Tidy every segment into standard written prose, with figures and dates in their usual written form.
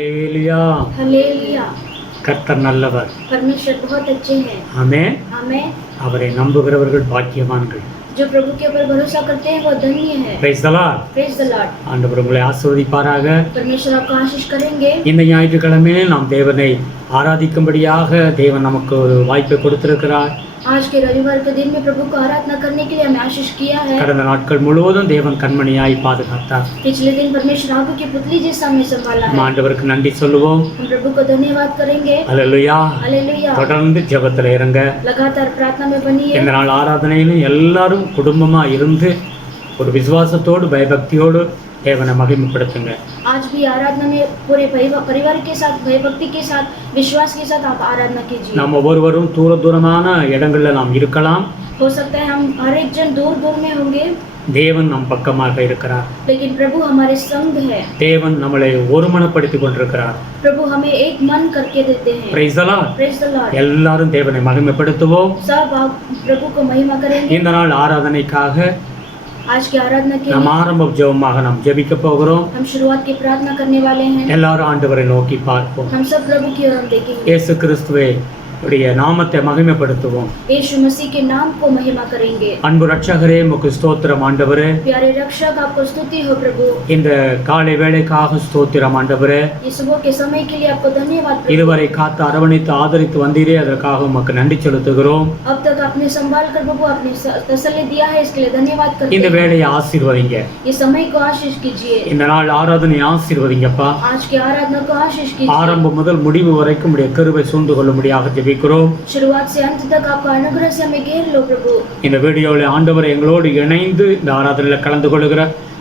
Hallelujah. Hallelujah. கர்த்தர் நல்லவர். परमेश्वर बहुत अच्छे हैं। ஆமென். आमेन। அவரை நம்புகிறவர்கள் பாக்கியவான்கள். जो प्रभु के ऊपर भरोसा करते हैं वो धन्य है। Praise the Lord. Praise the Lord। ஆண்டவர் உங்களை ஆசீர்வதிப்பாராக. परमेश्वर आपको आशीष करेंगे। இந்த ஞாயிற்றுக்கிழமையில் நாம் தேவனை ஆராதிக்கும்படியாக தேவன் நமக்கு ஒரு வாய்ப்பை கொடுத்திருக்கிறார். आज के रविवार के दिन में प्रभु को आराधना करने के लिए हमें आशीष किया है। கடந்த நாட்கள் முழுவதும் தேவன் கண்மணியாய் பாதுகாத்தார். पिछले दिन परमेश्वर आंखों की पुतली जैसा हमें संभाला है। ஆண்டவருக்கு நன்றி சொல்லுவோம். हम प्रभु को धन्यवाद करेंगे। ஹalleluya. हालेलुया। தொடர்ந்து ஜெபத்துல இருங்க. लगातार प्रार्थना में बनिए। இந்த நாள் ஆராதனையிலும் எல்லாரும் குடும்பமா இருந்து ஒரு விசுவாசத்தோடு பயபக்தியோடு தேவனை மகிமைப்படுத்துங்க. आज भी आराधना में पूरे परिवार के साथ भयभक्ति के साथ विश्वास के साथ आप आराधना कीजिए। நாம் ஒவ்வொருவரும் தூரமான இடங்களில் நாம் இருக்கலாம். हो सकता है हम हर एक जन दूर दूर में होंगे, தேவன் நம் பக்கமாக இருக்கிறார். लेकिन प्रभु हमारे संग है। தேவன் நம்மளை ஒருமனப்படுத்திக் கொண்டிருக்கிறார். प्रभु हमें एक मन करके देते हैं। Praise the Lord. Praise the Lord। எல்லாரும் தேவனை மகிமைப்படுத்துவோம். सब आप प्रभु को महिमा करेंगे। இந்த நாள் ஆராதனைக்காக आज की आराधना के நாம் लिए ஆரம்ப ஜெபமாக நாம் ஜெபிக்க போகிறோம். हम शुरुआत की प्रार्थना करने वाले हैं। எல்லாரும் ஆண்டவரை நோக்கி பார்ப்போம். हम सब प्रभु की ओर हम देखेंगे। இயேசு கிறிஸ்துவே உடைய நாமத்தை மகிமைப்படுத்துவோம். यीशु मसीह के नाम को महिमा करेंगे। அன்பு ரட்சகரே உமக்கு ஸ்தோத்திரம் ஆண்டவரே. प्यारे रक्षक आपको स्तुति हो प्रभु। இந்த காலை வேளைக்காக ஸ்தோத்திரம் ஆண்டவரே. ये सुबह के समय के लिए आपको धन्यवाद प्रभु। இதுவரை காத்து அரவணைத்து ஆதரித்து வந்தீரே அதற்காக உமக்கு நன்றி செலுத்துகிறோம். अब तक आपने संभाल कर प्रभु आपने तसल्ली दिया है, इसके लिए धन्यवाद करते இந்த हैं। வேளையை ஆசீர்வதிங்க. ये समय को आशीष कीजिए। இந்த நாள் ஆராதனை ஆசீர்வதிங்கப்பா. आज की आराधना को आशीष कीजिए। ஆரம்பம் முதல் முடிவு வரைக்கும் உடைய கிருபை சூழ்ந்து கொள்ளும்படியாக ஜெபிக்கிறோம். शुरुआत से अंत तक आपका अनुग्रह से हमें घेर लो प्रभु। இந்த வீடியோவில் ஆண்டவர் எங்களோடு இணைந்து இந்த ஆராதனையில் கலந்து கொள்கிற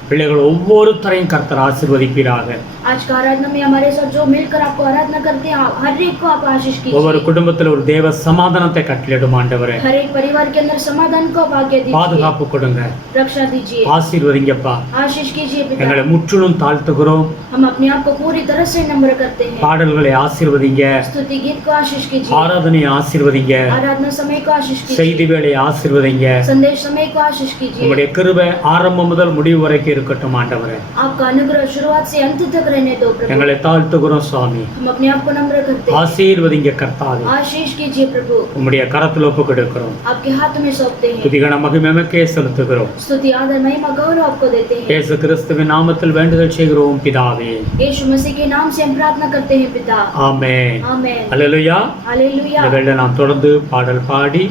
பிள்ளைகள் ஒவ்வொருத்தரையும் கர்த்தர் ஆசீர்வதிப்பீராக. आज का आराधना में हमारे साथ जो मिलकर आपको आराधना करते हैं हर एक को आप आशीष ஒவ்வொரு कीजिए। குடும்பத்தில் ஒரு தேவ சமாதானத்தை கட்டளையிடும் ஆண்டவரே. हर एक परिवार के अंदर समाधान को आप आज्ञा दीजिए, பாதுகாப்பு கொடுங்க. रक्षा दीजिए, ஆசீர்வதிங்கப்பா. आशीष कीजिए पिता। எங்களை முற்றிலும் தாழ்த்துகிறோம். हम अपने आप को पूरी तरह से नम्र करते हैं। பாடல்களை ஆசீர்வதிங்க. स्तुति गीत को आशीष कीजिए, ஆராதனையை ஆசீர்வதிங்க. आराधना समय को आशीष कीजिए, செய்தி வேளையை ஆசீர்வதிங்க. संदेश समय को आशीष कीजिए। உங்களுடைய கிருபை ஆரம்பம் முதல் முடிவு வரைக்கும் இருக்கட்டும் ஆண்டவரே. आपका अनुग्रह शुरुआत से अंत तक रहने दो प्रभु। எங்களை தாழ்த்துகிறோம் சுவாமி. हम अपने आप को नम्र करते हैं। ஆசீர்வதிங்க கர்த்தாவே. आशीष कीजिए प्रभु। உம்முடைய கரத்தில் ஒப்பு கொடுக்கிறோம். आपके हाथ में सौंपते हैं। துதிகன மகிமைக்கே செலுத்துகிறோம். स्तुति आदर महिमा गौरव आपको देते हैं। இயேசு கிறிஸ்துவின் நாமத்தில் வேண்டுதல் செய்கிறோம் பிதாவே. यीशु मसीह के नाम से हम प्रार्थना करते हैं पिता। ஆமென். आमेन। அல்லேலூயா. हालेलुया। இந்த வேளை நாம் தொடர்ந்து பாடல் பாடி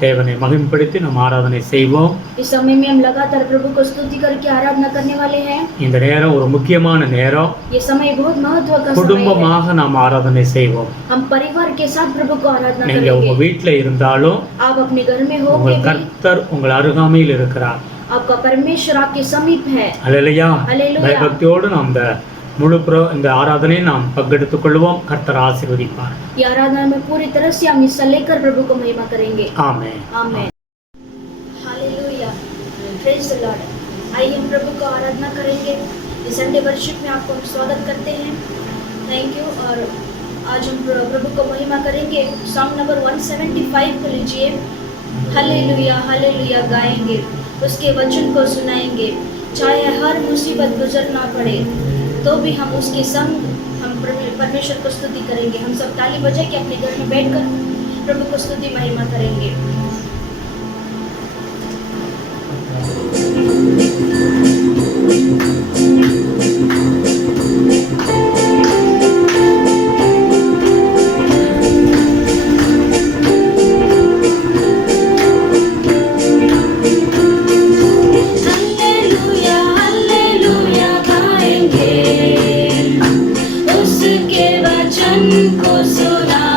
தேவனை மகிமைப்படுத்தி நாம் ஆராதனை செய்வோம். इस समय में हम लगातार प्रभु को स्तुति करके आराधना करने वाले हैं। இந்த நேரம் ஒரு முக்கியமான நேரம். ये समय बहुत महत्व का समय है। குடும்பமாக நாம் ஆராதனை செய்வோம். हम परिवार के साथ प्रभु को आराधना நீங்க உங்க करेंगे। வீட்டில் இருந்தாலும் आप अपने घर में हो உங்கள் கர்த்தர் உங்கள் அருகாமையில் இருக்கிறார். आपका परमेश्वर आपके समीप है। அல்லேலூயா. அல்லேலூயா. பயபக்தியோடு நாம் இந்த ஆராதனையை நாம் பங்கெடுத்துக் கொள்வோம். கர்த்தர் ஆசீர்வதிப்பார். ये आराधना में पूरी तरह से हम हिस्सा लेकर प्रभु को महिमा करेंगे। आमेन. Amen. Hallelujah. Praise the Lord. आइए हम प्रभु को आराधना करेंगे। इस संडे वर्शिप में आपको हम स्वागत करते हैं। Thank you. और आज हम प्रभु को महिमा करेंगे। सॉन्ग नंबर 175 को लीजिए। हालेलुया हालेलुया गाएंगे, उसके वचन को सुनाएंगे। चाहे हर मुसीबत गुजरना पड़े तो भी हम उसके संग हम परमेश्वर को स्तुति करेंगे। हम सब ताली बजा के अपने घर में बैठकर प्रभु को स्तुति महिमा करेंगे। उसके वचन को सुनाए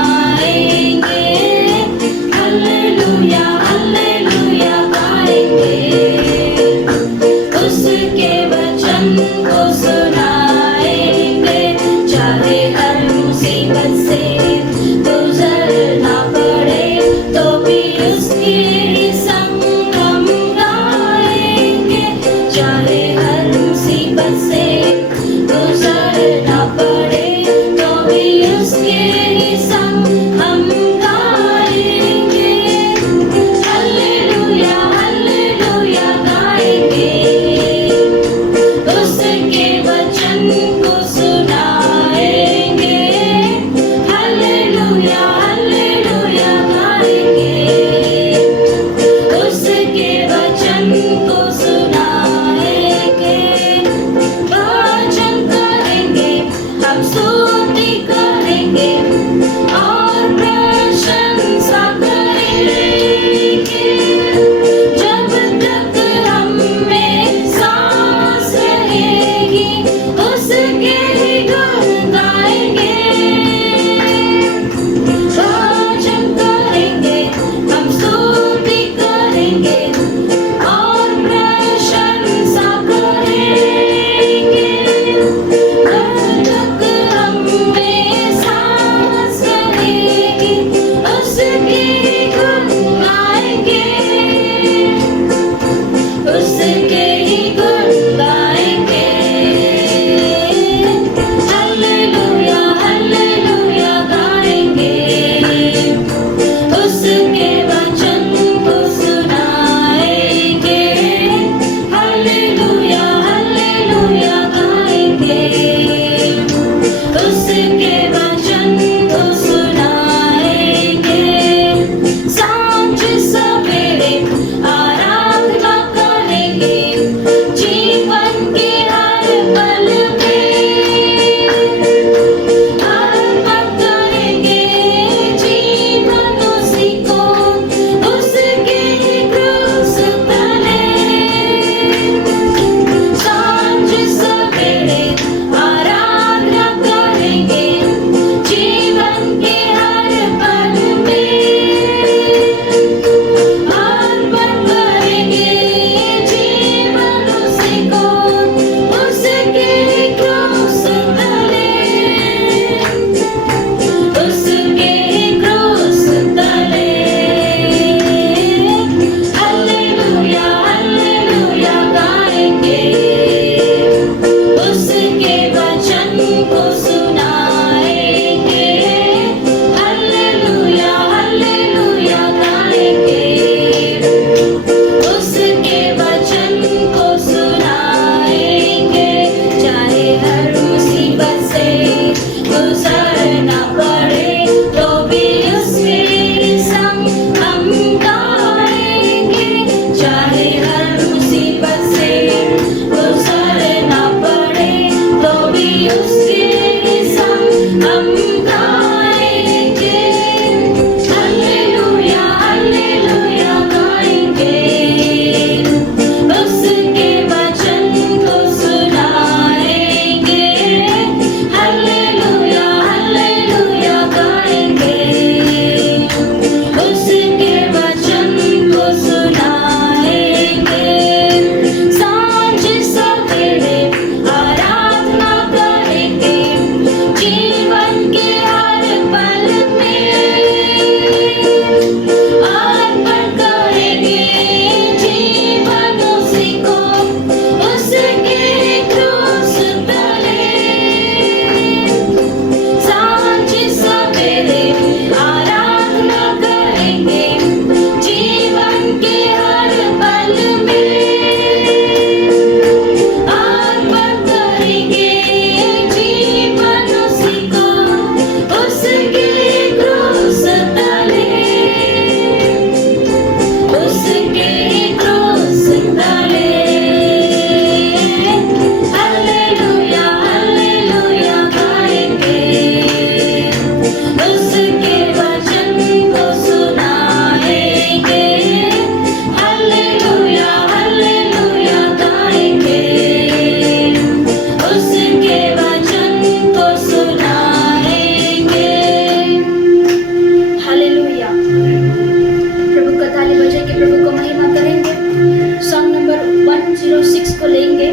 106 को लेंगे।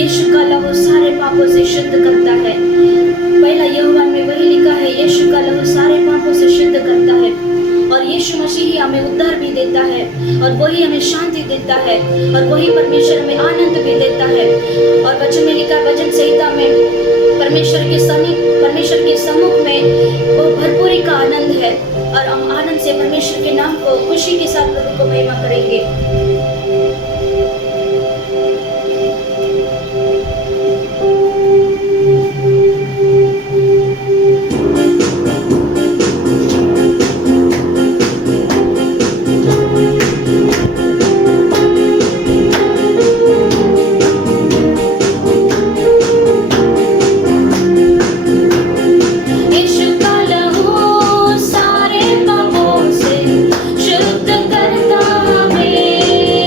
यीशु का लहू सारे पापों से शुद्ध करता है। पहला यूहन्ना में वही लिखा है, यीशु का लहू सारे पापों से शुद्ध करता है। और यीशु मसीह ही हमें उद्धार भी देता है, और वही हमें शांति देता है, और वही परमेश्वर हमें आनंद भी देता है। और वचन में लिखा, वचन संहिता में परमेश्वर के सम्मुख में वो भरपूरी का आनंद है, और हम आनंद से परमेश्वर के नाम को खुशी के साथ प्रभु को महिमा करेंगे। शुद्ध करता है।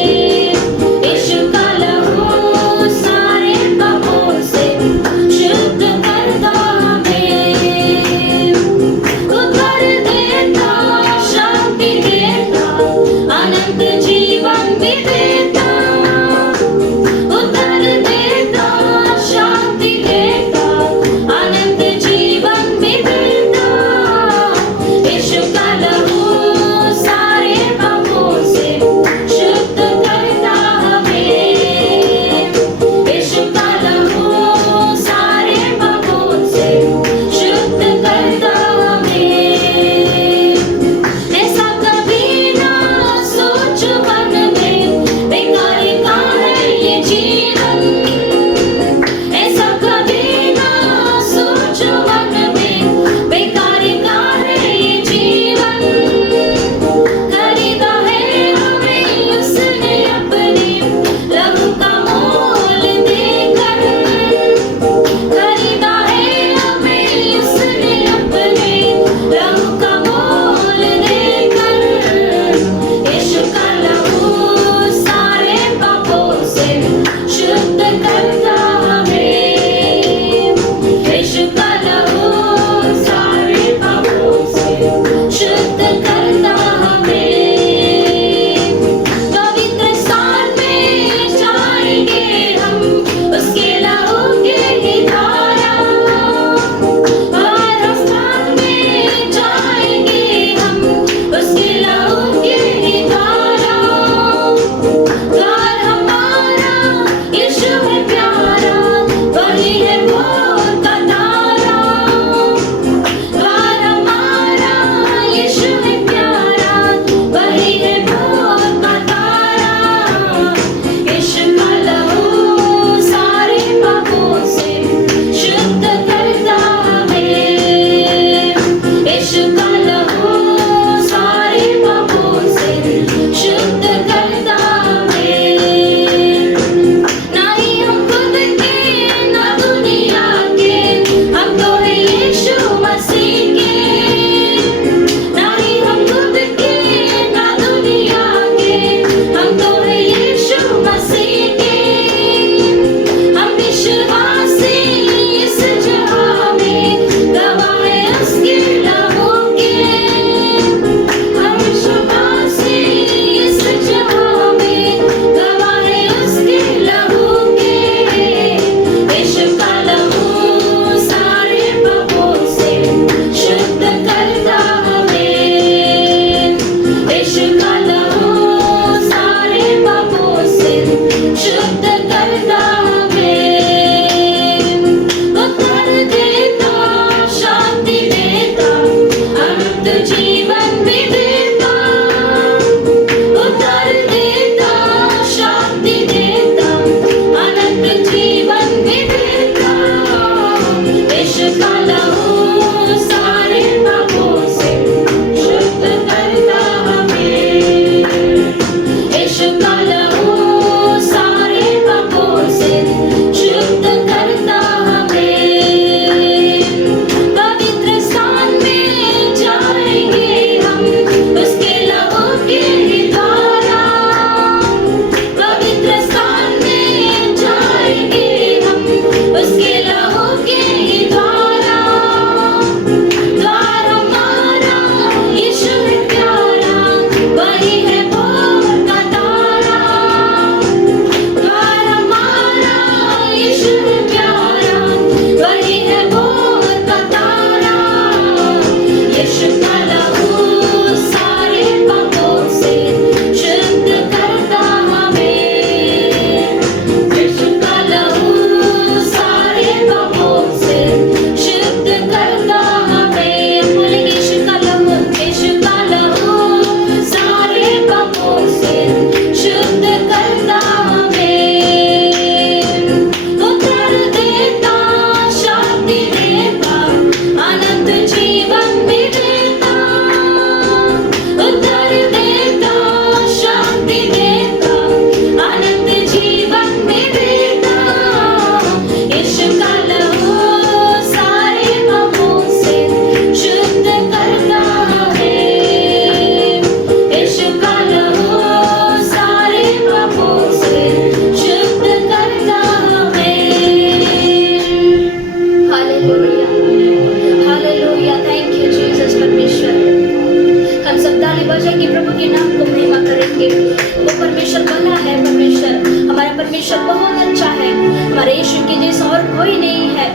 परमेश्वर बहुत अच्छा है, हमारे यीशु के जैसा और कोई नहीं है।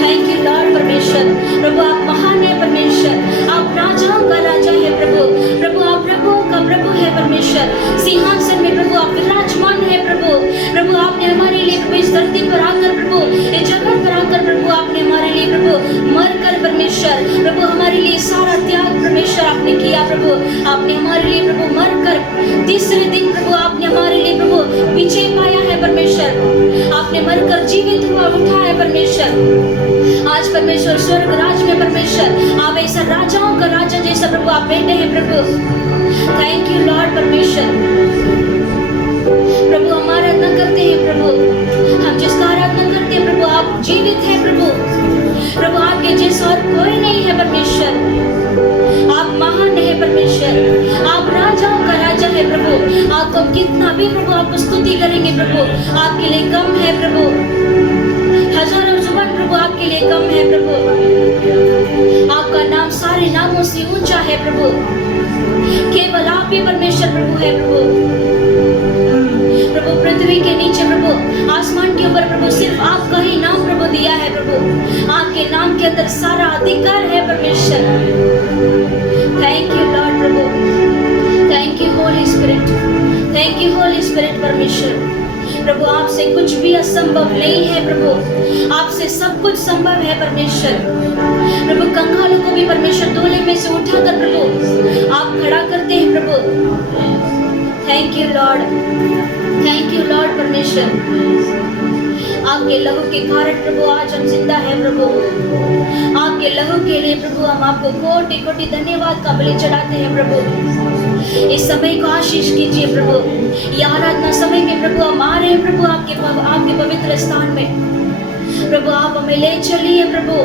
थैंक यू लॉर्ड परमेश्वर। प्रभु आप महान है परमेश्वर, आप राजाओं का राजा है प्रभु। प्रभु आप प्रभुओं का प्रभु है परमेश्वर। सिंहासन में प्रभु आप विराजमान है प्रभु। प्रभु आपने हमारे लिए प्रभु इस धरती पर आकर प्रभु, इस जगह पर आकर प्रभु आपने हमारे लिए प्रभु मर कर परमेश्वर प्रभु हमारे लिए सारा त्याग परमेश्वर आपने किया प्रभु। आपने हमारे लिए प्रभु मर कर तीसरे दिन प्रभु आपने हमारे लिए प्रभु विजय पाया है परमेश्वर। आपने मरकर जीवित हुआ उठा है परमेश्वर। आज परमेश्वर स्वर्ग राज में परमेश्वर आप ऐसा राजाओं का राजा जैसा प्रभु आप बैठे हैं प्रभु। थैंक यू लॉर्ड परमेश्वर। प्रभु हम आराधना करते हैं प्रभु, हम जिसका आराधना करते हैं प्रभु आप जीवित है प्रभु। प्रभु आपके जैसा और कोई नहीं है परमेश्वर। आप महान है परमेश्वर, आप राजाओं का राजा है प्रभु। आपको हम कितना भी प्रभु आपको स्तुति करेंगे प्रभु आपके लिए कम है प्रभु। हजारों जुबान प्रभु आपके लिए कम है प्रभु। आपका नाम सारे नामों से ऊंचा है प्रभु। केवल आप ही परमेश्वर प्रभु है प्रभु। प्रभु पृथ्वी के नीचे प्रभु आसमान के ऊपर प्रभु सिर्फ आपका ही नाम प्रभु दिया है प्रभु। आपके नाम के अंदर सारा अधिकार है परमेश्वर। Thank you Lord Prabhu. Thank you Holy spirit. Thank you Holy Spirit परमेश्वर। प्रभु आपसे कुछ भी असंभव नहीं है प्रभु, आपसे सब कुछ संभव है परमेश्वर। प्रभु कंगालों को भी परमेश्वर डोले में से उठाकर प्रभु आप खड़ा करते हैं प्रभु। Thank you Lord. Thank you Lord परमेश्वर। आपके लहू के कारण प्रभु आज हम जिंदा है प्रभु। आपके लहू के लिए प्रभु हम आपको कोटि कोटि धन्यवाद का बलि चढ़ाते हैं प्रभु। इस समय को आशीष कीजिए प्रभु। ये आराधना समय में प्रभु हम आ रहे हैं प्रभु आपके पवित्र स्थान में। प्रभु आप हमें ले चलिए प्रभु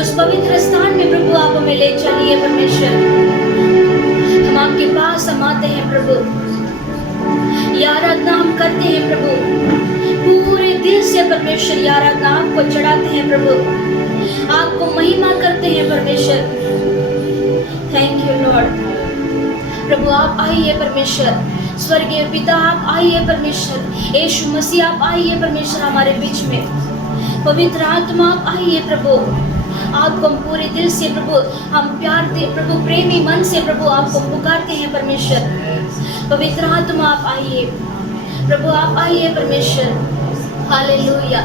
उस पवित्र स्थान में प्रभु आप हमें ले चलिए परमेश्वर। हम आपके पास हम आते हैं प्रभु। ये आराधना हम करते हैं प्रभु पूरे दिल से परमेश्वर। ये आराधना आपको चढ़ाते हैं प्रभु, आपको महिमा करते हैं परमेश्वर। Thank you Lord. प्रभु आप आइए परमेश्वर। स्वर्गीय पिता आप आइए परमेश्वर। यीशु मसीह आप आइए परमेश्वर हमारे बीच में। पवित्र आत्मा आप आइए प्रभु। आपको हम पूरे दिल से प्रभु हम प्यार दे प्रभु प्रेमी मन से प्रभु आपको पुकारते हैं परमेश्वर। पवित्र आत्मा आप आइए प्रभु, आप आइए परमेश्वर। हालेलुया।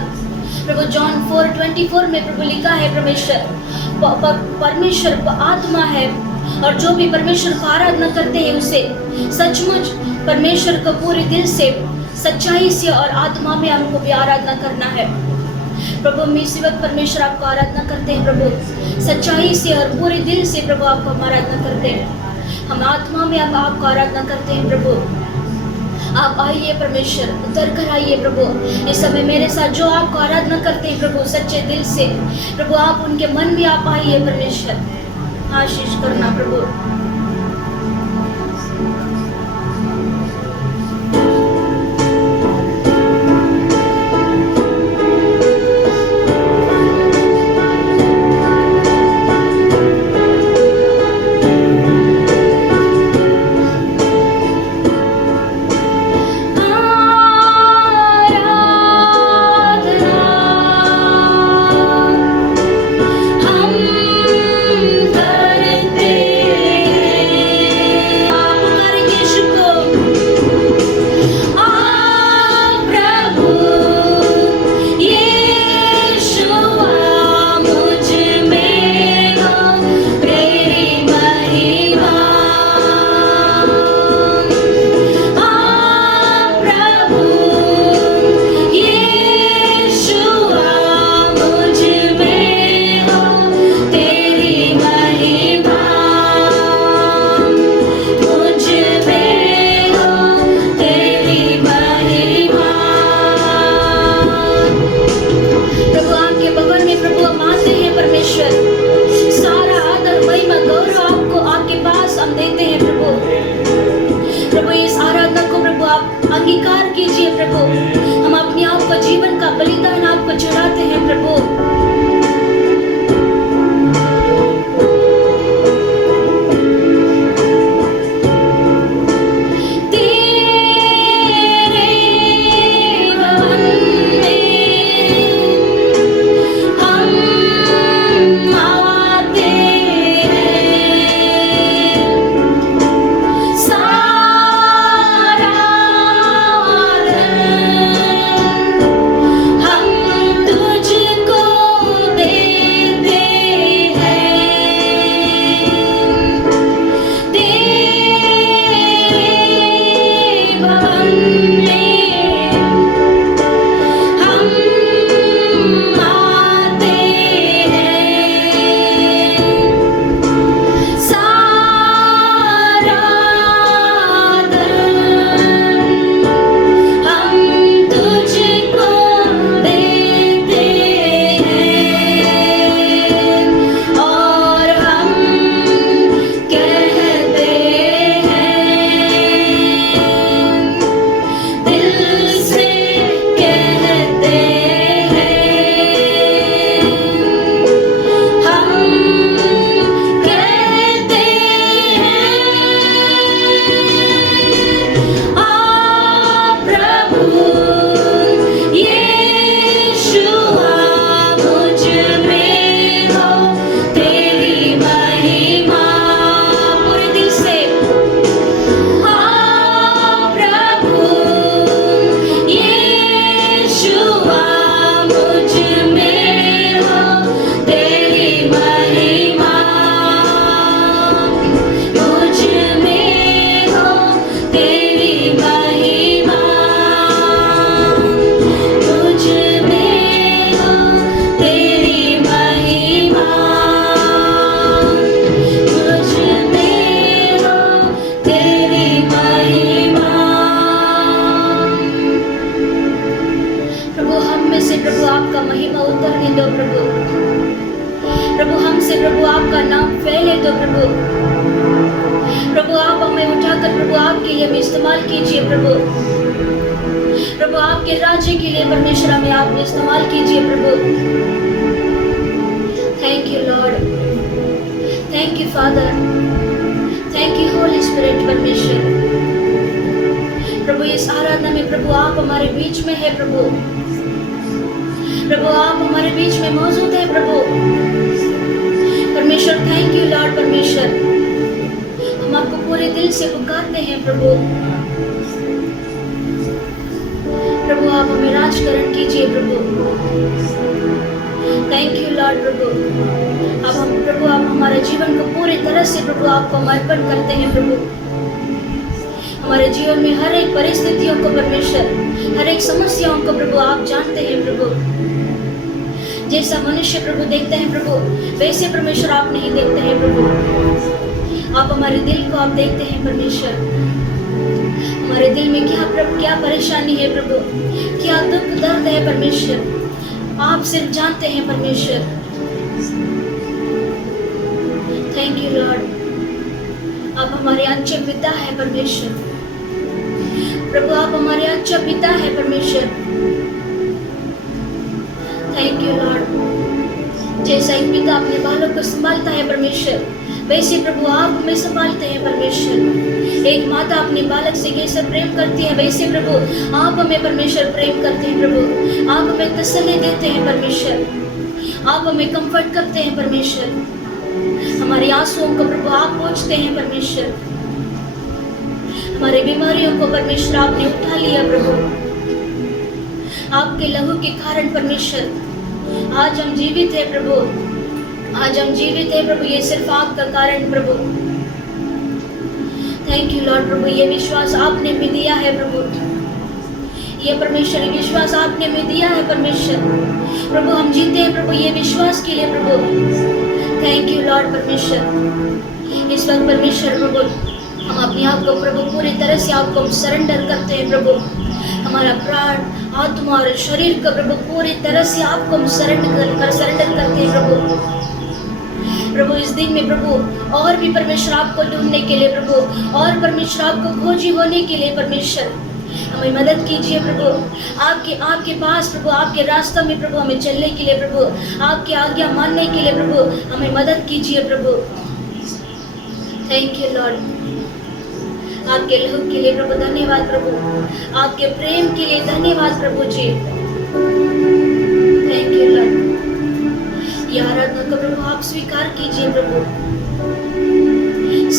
प्रभु जॉन 4:24 में प्रभु लिखा है परमेश्वर आत्मा है और जो भी परमेश्वर को आराधना करते हैं उसे सचमुच परमेश्वर को पूरे दिल से सच्चाई से और आत्मा में हमको भी आराधना करना है। प्रभु हम इसी वक्त परमेश्वर आपको आराधना करते हैं प्रभु सच्चाई से और पूरे दिल से प्रभु आपको हम आराधना करते हैं। हम आत्मा में अब आपको आराधना करते हैं प्रभु। आप आइए परमेश्वर, उतर कर आइए प्रभु। इस समय मेरे साथ जो आपको आराधना करते हैं प्रभु सच्चे दिल से प्रभु आप उनके मन में आप आइए परमेश्वर। आशीष करना प्रभु। अंगीकार कीजिए प्रभु। हम अपने आप को जीवन का बलिदान आपको चढ़ाते हैं प्रभु। तेरे में से प्रभु आपका महिमा उतरने दो प्रभु। प्रभु हमसे प्रभु आपका नाम फैले दो प्रभु। प्रभु आप हमें उठाकर प्रभु आपके लिए इस्तेमाल कीजिए प्रभु। प्रभु आपके राज्य के लिए परमेश्वर हमें आप इस्तेमाल कीजिए प्रभु। Thank you Lord, thank you Father, thank you Holy Spirit परमेश्वर। प्रभु इस आराधना में प्रभु आप हमारे बीच में है प्रभु। प्रभु आप हमारे बीच में मौजूद है प्रभु परमेश्वर। थैंक यू लॉर्ड परमेश्वर। हम आपको पूरे दिल से पुकारते हैं प्रभु। प्रभु आप हमें राजकरण कीजिए प्रभु। थैंक यू लॉर्ड प्रभु। अब हम प्रभु आप हमारे जीवन को पूरी तरह से प्रभु आपको समर्पण करते हैं प्रभु। हमारे जीवन में हर एक परिस्थितियों को परमेश्वर, हर एक समस्याओं को प्रभु आप जानते हैं प्रभु। जैसा मनुष्य प्रभु देखते हैं प्रभु, वैसे परमेश्वर आप नहीं देखते हैं प्रभु। आप हमारे दिल को आप देखते हैं परमेश्वर। हमारे दिल में क्या परेशानी है प्रभु, क्या दुख दर्द है परमेश्वर, आप सिर्फ जानते हैं परमेश्वर। Thank you Lord. आप हमारे अच्छे पिता है परमेश्वर। प्रभु आप हमारे अच्छा पिता है परमेश्वर। Thank you Lord. जैसा एक पिता अपने बालों को संभालता है परमेश्वर, वैसे प्रभु आप हमें संभालते हैं परमेश्वर। एक माता अपने बालक से कैसे प्रेम करती है, वैसे प्रभु आप हमें परमेश्वर प्रेम करते हैं प्रभु। आप हमें तसल्ली देते हैं परमेश्वर। आप हमें कंफर्ट करते हैं परमेश्वर। हमारे आंसुओं को प्रभु आप पोंछते हैं परमेश्वर। हमारी बीमारियों को परमेश्वर आपने उठा लिया प्रभु। आपके लहू के कारण परमेश्वर आज हम जीवित है प्रभु। आज हम जीवित है प्रभु, ये सिर्फ आपका कारण प्रभु। थैंक यू लॉर्ड प्रभु। ये विश्वास आपने भी दिया है प्रभु। ये परमेश्वर विश्वास आपने भी दिया है परमेश्वर। प्रभु हम जीते हैं प्रभु ये विश्वास के लिए प्रभु। थैंक यू लॉर्ड परमेश्वर। इस वक्त परमेश्वर प्रभु हम अपने आप को प्रभु पूरी तरह से आपको सरेंडर करते हैं प्रभु। हमारा प्राण, आत्मा और शरीर को प्रभु पूरी तरह से आपको हम सरेंडर करते हैं प्रभु। प्रभु इस दिन में प्रभु और भी परमेश्वर आपको ढूंढने के लिए प्रभु, और परमेश्वर आपको खोजी होने के लिए परमेश्वर हमें मदद कीजिए प्रभु। आपके पास प्रभु, आपके रास्ते में प्रभु हमें चलने के लिए प्रभु, आपकी आज्ञा मानने के लिए प्रभु हमें मदद कीजिए प्रभु। Thank you Lord. आपके लहू के लिए प्रभु धन्यवाद प्रभु। आपके प्रेम के लिए धन्यवाद प्रभु जी। Thank you Lord. यह आराधना को प्रभु आप स्वीकार कीजिए प्रभु।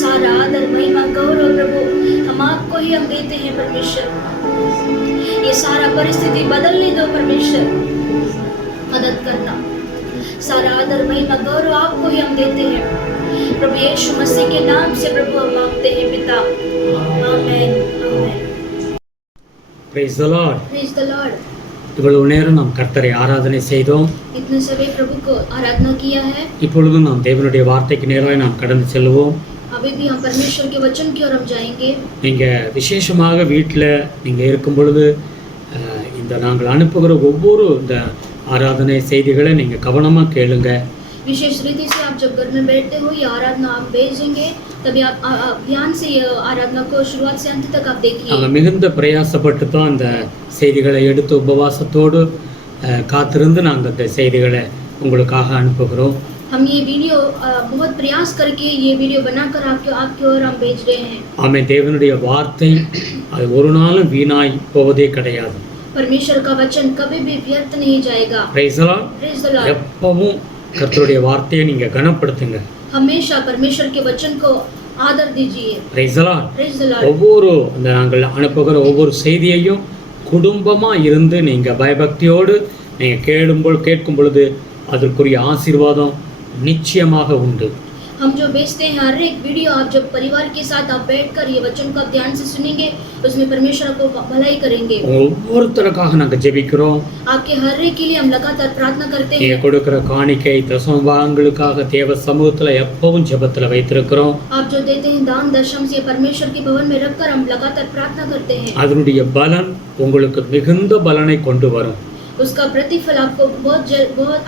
सारा आदर महिमा गौरव प्रभु हम आपको ही हम देते हैं परमेश्वर। ये सारा परिस्थिति बदलने दो परमेश्वर, मदद करना। सारा आदर महिमा गौरव आपको ही हम देते हैं प्रभु यीशु मसीह के नाम से प्रभु हम मांगते हैं पिता। आमेन आमेन। Praise the Lord. Praise the Lord. இவ்வளவு நேரம் நாம் கர்த்தரை ஆராதனை செய்தோம். इतने समय प्रभु को आराधना किया है। இப்பொழுது நாம் தேவனுடைய வார்த்தைக்கு நேராக நாம் கடந்து செல்வோம். अभी भी हम परमेश्वर के वचन की ओर हम जाएंगे। நீங்க விசேஷமாக வீட்டில் நீங்க இருக்கும் பொழுது இந்த நாங்கள் அனுப்புகிற ஒவ்வொரு இந்த ஆராதனை செய்திகளை நீங்க கவனமா கேளுங்க. विशेष रीति से आप जब घर में बैठते हो ये आराधना आप भेजेंगे, तभी आप ध्यान से ये आराधना को शुरुआत से अंत तक आप देखिए। நாங்கள் மிகுந்த பிரயாசப்பட்டு தான் இந்த செய்திகளை எடுத்து உபவாசத்தோடு காத்திருந்து நாங்கள் இந்த செய்திகளை உங்களுக்காக அனுப்புகிறோம். हम ये वीडियो बहुत प्रयास करके ये वीडियो बनाकर आपके ओर हम भेज रहे हैं। ஆமென். தேவனுடைய வார்த்தை அது ஒரு நாளும் வீணாய் போவதே கிடையாது. परमेश्वर का वचन कभी भी व्यर्थ नहीं जाएगा। Praise the Lord. Praise the Lord. எப்பவும் கர்த்தருடைய வார்த்தையை நீங்க கனப்படுத்துங்க. हमेशा परमेश्वर के वचन को आदर दीजिए। Praise the Lord. Praise the Lord. ஒவ்வொரு நாங்கள் அனுப்புகிற ஒவ்வொரு செய்தியையும் குடும்பமா இருந்து நீங்க பயபக்தியோடு நீங்க கேட்கும் பொழுது அதற்குரிய ஆசீர்வாதம் நிச்சயமாக உண்டு. हम जो भेजते हैं हर एक वीडियो आप जब परिवार के साथ आप बैठकर ये वचन को आप ध्यान से सुनेंगे, उसमें परमेश्वर को भलाई करेंगे। ஒவ்வொருத்தருக்காக நாங்க ஜெபிக்கிறோம். आपके हर एक के लिए हम लगातार प्रार्थना करते हैं। நீங்க கொடுக்கிற காணிக்கை தசமபாகங்களுக்காக தேவ சமூகத்துல எப்பவும் ஜெபத்துல வைத்திருக்கிறோம். आप जो देते हैं दान दशम से परमेश्वर के भवन में रखकर हम लगातार प्रार्थना करते हैं। அதனுடைய பலன் உங்களுக்கு மிகுந்த பலனை கொண்டு வரும். उसका प्रतिफल आपको बहुत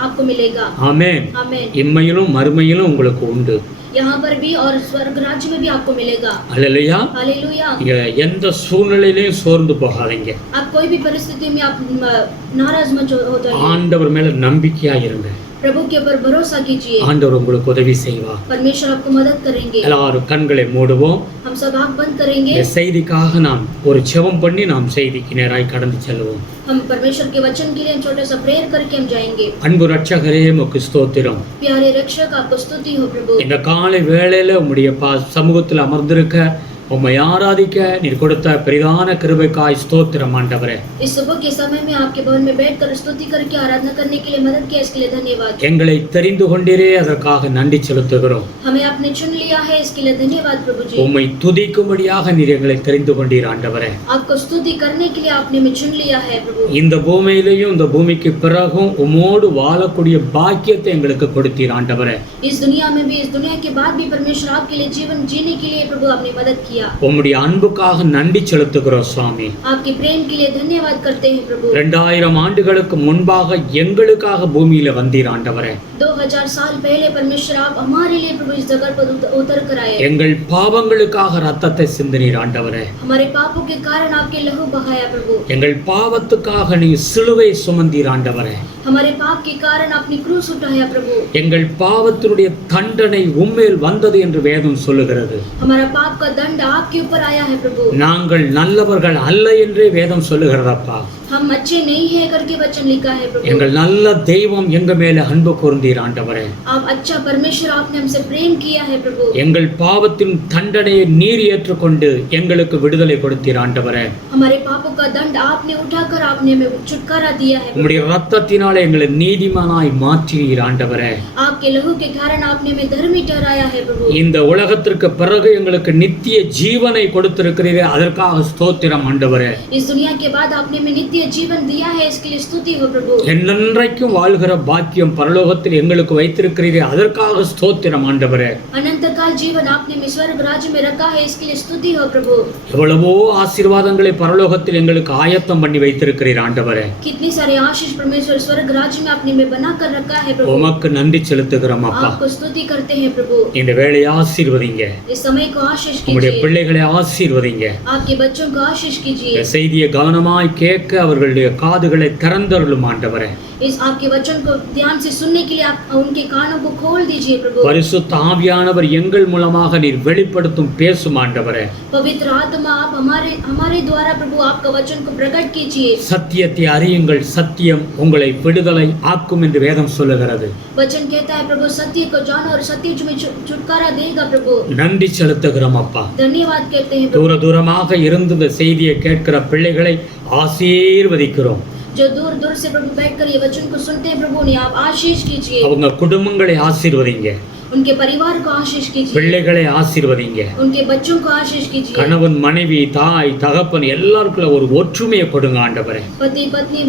आपको मिलेगा। ஆமென். आमीन। இம்மையிலும் மறுமையிலும் உங்களுக்கு உண்டு. यहाँ पर भी और स्वर्ग राज्य में भी आपको मिलेगा। அல்லேலூயா. हालेलुया। நீங்க எந்த சூழ்நிலையிலும் சோர்ந்து போகாதீங்க. आप कोई भी परिस्थिति में आप नाराज मत होइए। ஆண்டவர் மேல நம்பிக்கையா இருங்க. प्रभु के ऊपर भरोसा कीजिए। ஆண்டவர் உங்களுக்கு உதவி செய்வார். परमेश्वर आपको मदद करेंगे। எல்லாரும் கண்களை மூடுவோம். हम सब आँख बंद करेंगे। இந்த செய்திக்காக நாம் ஒரு ஜெபம் பண்ணி நாம் செய்திக்கு நேராய் கடந்து செல்வோம். हम परमेश्वर के वचन के लिए हम छोटा सा प्रेयर करके हम जाएंगे। அன்பு ரட்சகரே உமக்கு ஸ்தோத்திரம். प्यारे रक्षक आपको स्तुति हो प्रभु। இந்த காலை வேளையில உம்முடைய சமூகத்தில் அமர்ந்திருக்க உம்மை ஆராதிக்க நீர் கொடுத்த பெரிதான கிருபைக்காய் ஸ்தோத்திரம் ஆண்டவரே. इस सुबह के समय में आपके भवन में बैठकर स्तुति करके आराधना करने के लिए मदद किया, इसके लिए धन्यवाद। எங்களை தெரிந்து கொண்டீரே அதற்காக நன்றி செலுத்துகிறோம். हमें आपने चुन लिया है, इसके लिए धन्यवाद प्रभु जी। உம்மை துதிக்கும்படியாக நீர் எங்களை தெரிந்து கொண்டீர் ஆண்டவரே. आपको स्तुति करने के लिए आपने हमें चुन लिया है प्रभु। இந்த பூமியிலேயும் இந்த பூமிக்கு பிறகும் உம்மோடு வாழக்கூடிய பாக்கியத்தை எங்களுக்கு கொடுத்தீர் ஆண்டவரே. इस दुनिया में भी, इस दुनिया के बाद भी परमेश्वर आपके लिए जीवन जीने के लिए प्रभु आपने मदद किया। உம்முடைய அன்புக்காக நன்றி செலுத்துகிறோம் சுவாமி. आपके प्रेम के लिए धन्यवाद करते हैं प्रभु। 2000 ஆண்டுகளுக்கு முன்பாக எங்களுக்காக பூமியில வந்தீர் ஆண்டவரே. 2000 साल पहले परमेश्वर आप हमारे लिए प्रभु इस जगह पर उतर कर आए। எங்கள் பாவங்களுக்காக ரத்தத்தை சிந்தினீர் ஆண்டவரே. हमारे पापों के कारण आपके लहू बहाया प्रभु। எங்கள் பாவத்துக்காக நீ சிலுவை சுமந்தீர் ஆண்டவரே. हमारे पाप के कारण आपने क्रूस उठाया प्रभु। எங்கள் பாவத்தினுடைய தண்டனை உம்மேல் வந்தது என்று வேதம் சொல்லுகிறது. हमारा पाप का दंड आपके ऊपर आया है प्रभु। நாங்கள் நல்லவர்கள் அல்ல என்றே வேதம் சொல்லுகிறதப்பா. हम अच्छे नहीं है करके वचन लिखा है प्रभु। எங்கள் நல்ல தெய்வம் எங்க மேல அன்பு கூர்ந்தீர் ஆண்டவரே. आप अच्छा परमेश्वर आपने हमसे प्रेम किया है प्रभु। எங்கள் பாவத்தின் தண்டனையை நீர் ஏற்றுக்கொண்டு எங்களுக்கு விடுதலை கொடுத்தீர் ஆண்டவரே. हमारे पापों का दंड आपने उठाकर आपने हमें छुटकारा दिया है। உம்முடைய இரத்தத்தினாலே எங்களை நீதிமானாய் மாற்றினீர் ஆண்டவரே. आपके लहू के कारण आपने हमें धर्मी ठहराया है प्रभु। இந்த உலகத்திற்கு பிறகு எங்களுக்கு நித்திய ஜீவனை கொடுத்திருக்கிறீரே அதற்காக ஸ்தோத்திரம் ஆண்டவரே. इस दुनिया के बाद आपने हमें नित्य जीवन दिया है, इसके लिए स्तुति हो प्रभु। என்றென்றைக்கும் வாழ்கிற பாக்கியம் பரலோகத்தில் எங்களுக்கு வைத்திருக்கிறீரே அதற்காக ஸ்தோத்திரம் ஆண்டவரே. अनंत काल जीवन आपने हमें स्वर्ग राज्य में रखा है, इसके लिए स्तुति हो प्रभु। எவ்வளவோ ஆசீர்வாதங்களை பரலோகத்தில் எங்களுக்கு ஆயத்தம் பண்ணி வைத்திருக்கிறீர் ஆண்டவரே. कितनी सारी आशीष परमेश्वर स्वर्ग राज्य में आपने हमें बना कर रखा है प्रभु। உமக்கு நன்றி செலுத்துகிறோம் அப்பா. आपको स्तुति करते हैं प्रभु। இந்த வேளையை ஆசீர்வதிங்க. इस समय को आशीष உம்முடைய कीजिए। பிள்ளைகளை ஆசீர்வதிங்க. आपके बच्चों को आशीष कीजिए। இந்த செய்தியை கவனமாய் கேட்க அவர்களுடைய காதுகளை திறந்தருளும் ஆண்டவரே. इस आपके वचन को ध्यान से सुनने के लिए आप उनके कानों को खोल दीजिए प्रभु। பரிசுத்த ஆவியானவர் எங்கள் மூலமாக நீர் வெளிப்படுத்தும் பேசும் ஆண்டவரே. पवित्र आत्मा आप हमारे द्वारा प्रभु आपका वचन को प्रकट कीजिए। சத்தியத்தை அறியுங்கள், சத்தியம் உங்களை விடுதலை ஆக்கும் என்று வேதம் சொல்லுகிறது. वचन कहता है प्रभु सत्य को जानो और सत्य तुम्हें छुटकारा देगा प्रभु। நன்றி செலுத்துகிறோம் அப்பா. धन्यवाद कहते हैं प्रभु। தூர தூரமாக இருந்து இந்த செய்தியை கேட்கிற பிள்ளைகளை ஆசீர்வதிக்கிறோம். जो दूर दूर से प्रभु बैठकर ये वचन को सुनते हैं प्रभु उन्हें आप आशीष कीजिए। அவங்க குடும்பங்களை ஆசீர்வதிங்க. उनके परिवार को आशीष कीजिए। பிள்ளைகளை ஆசீர்வதிங்க. उनके बच्चों को आशीष कीजिए। கணவன் மனைவி தாய் தகப்பன் எல்லாருக்குள்ள ஒரு ஒற்றுமையை கொடுங்க ஆண்டவரே. पति पत्नी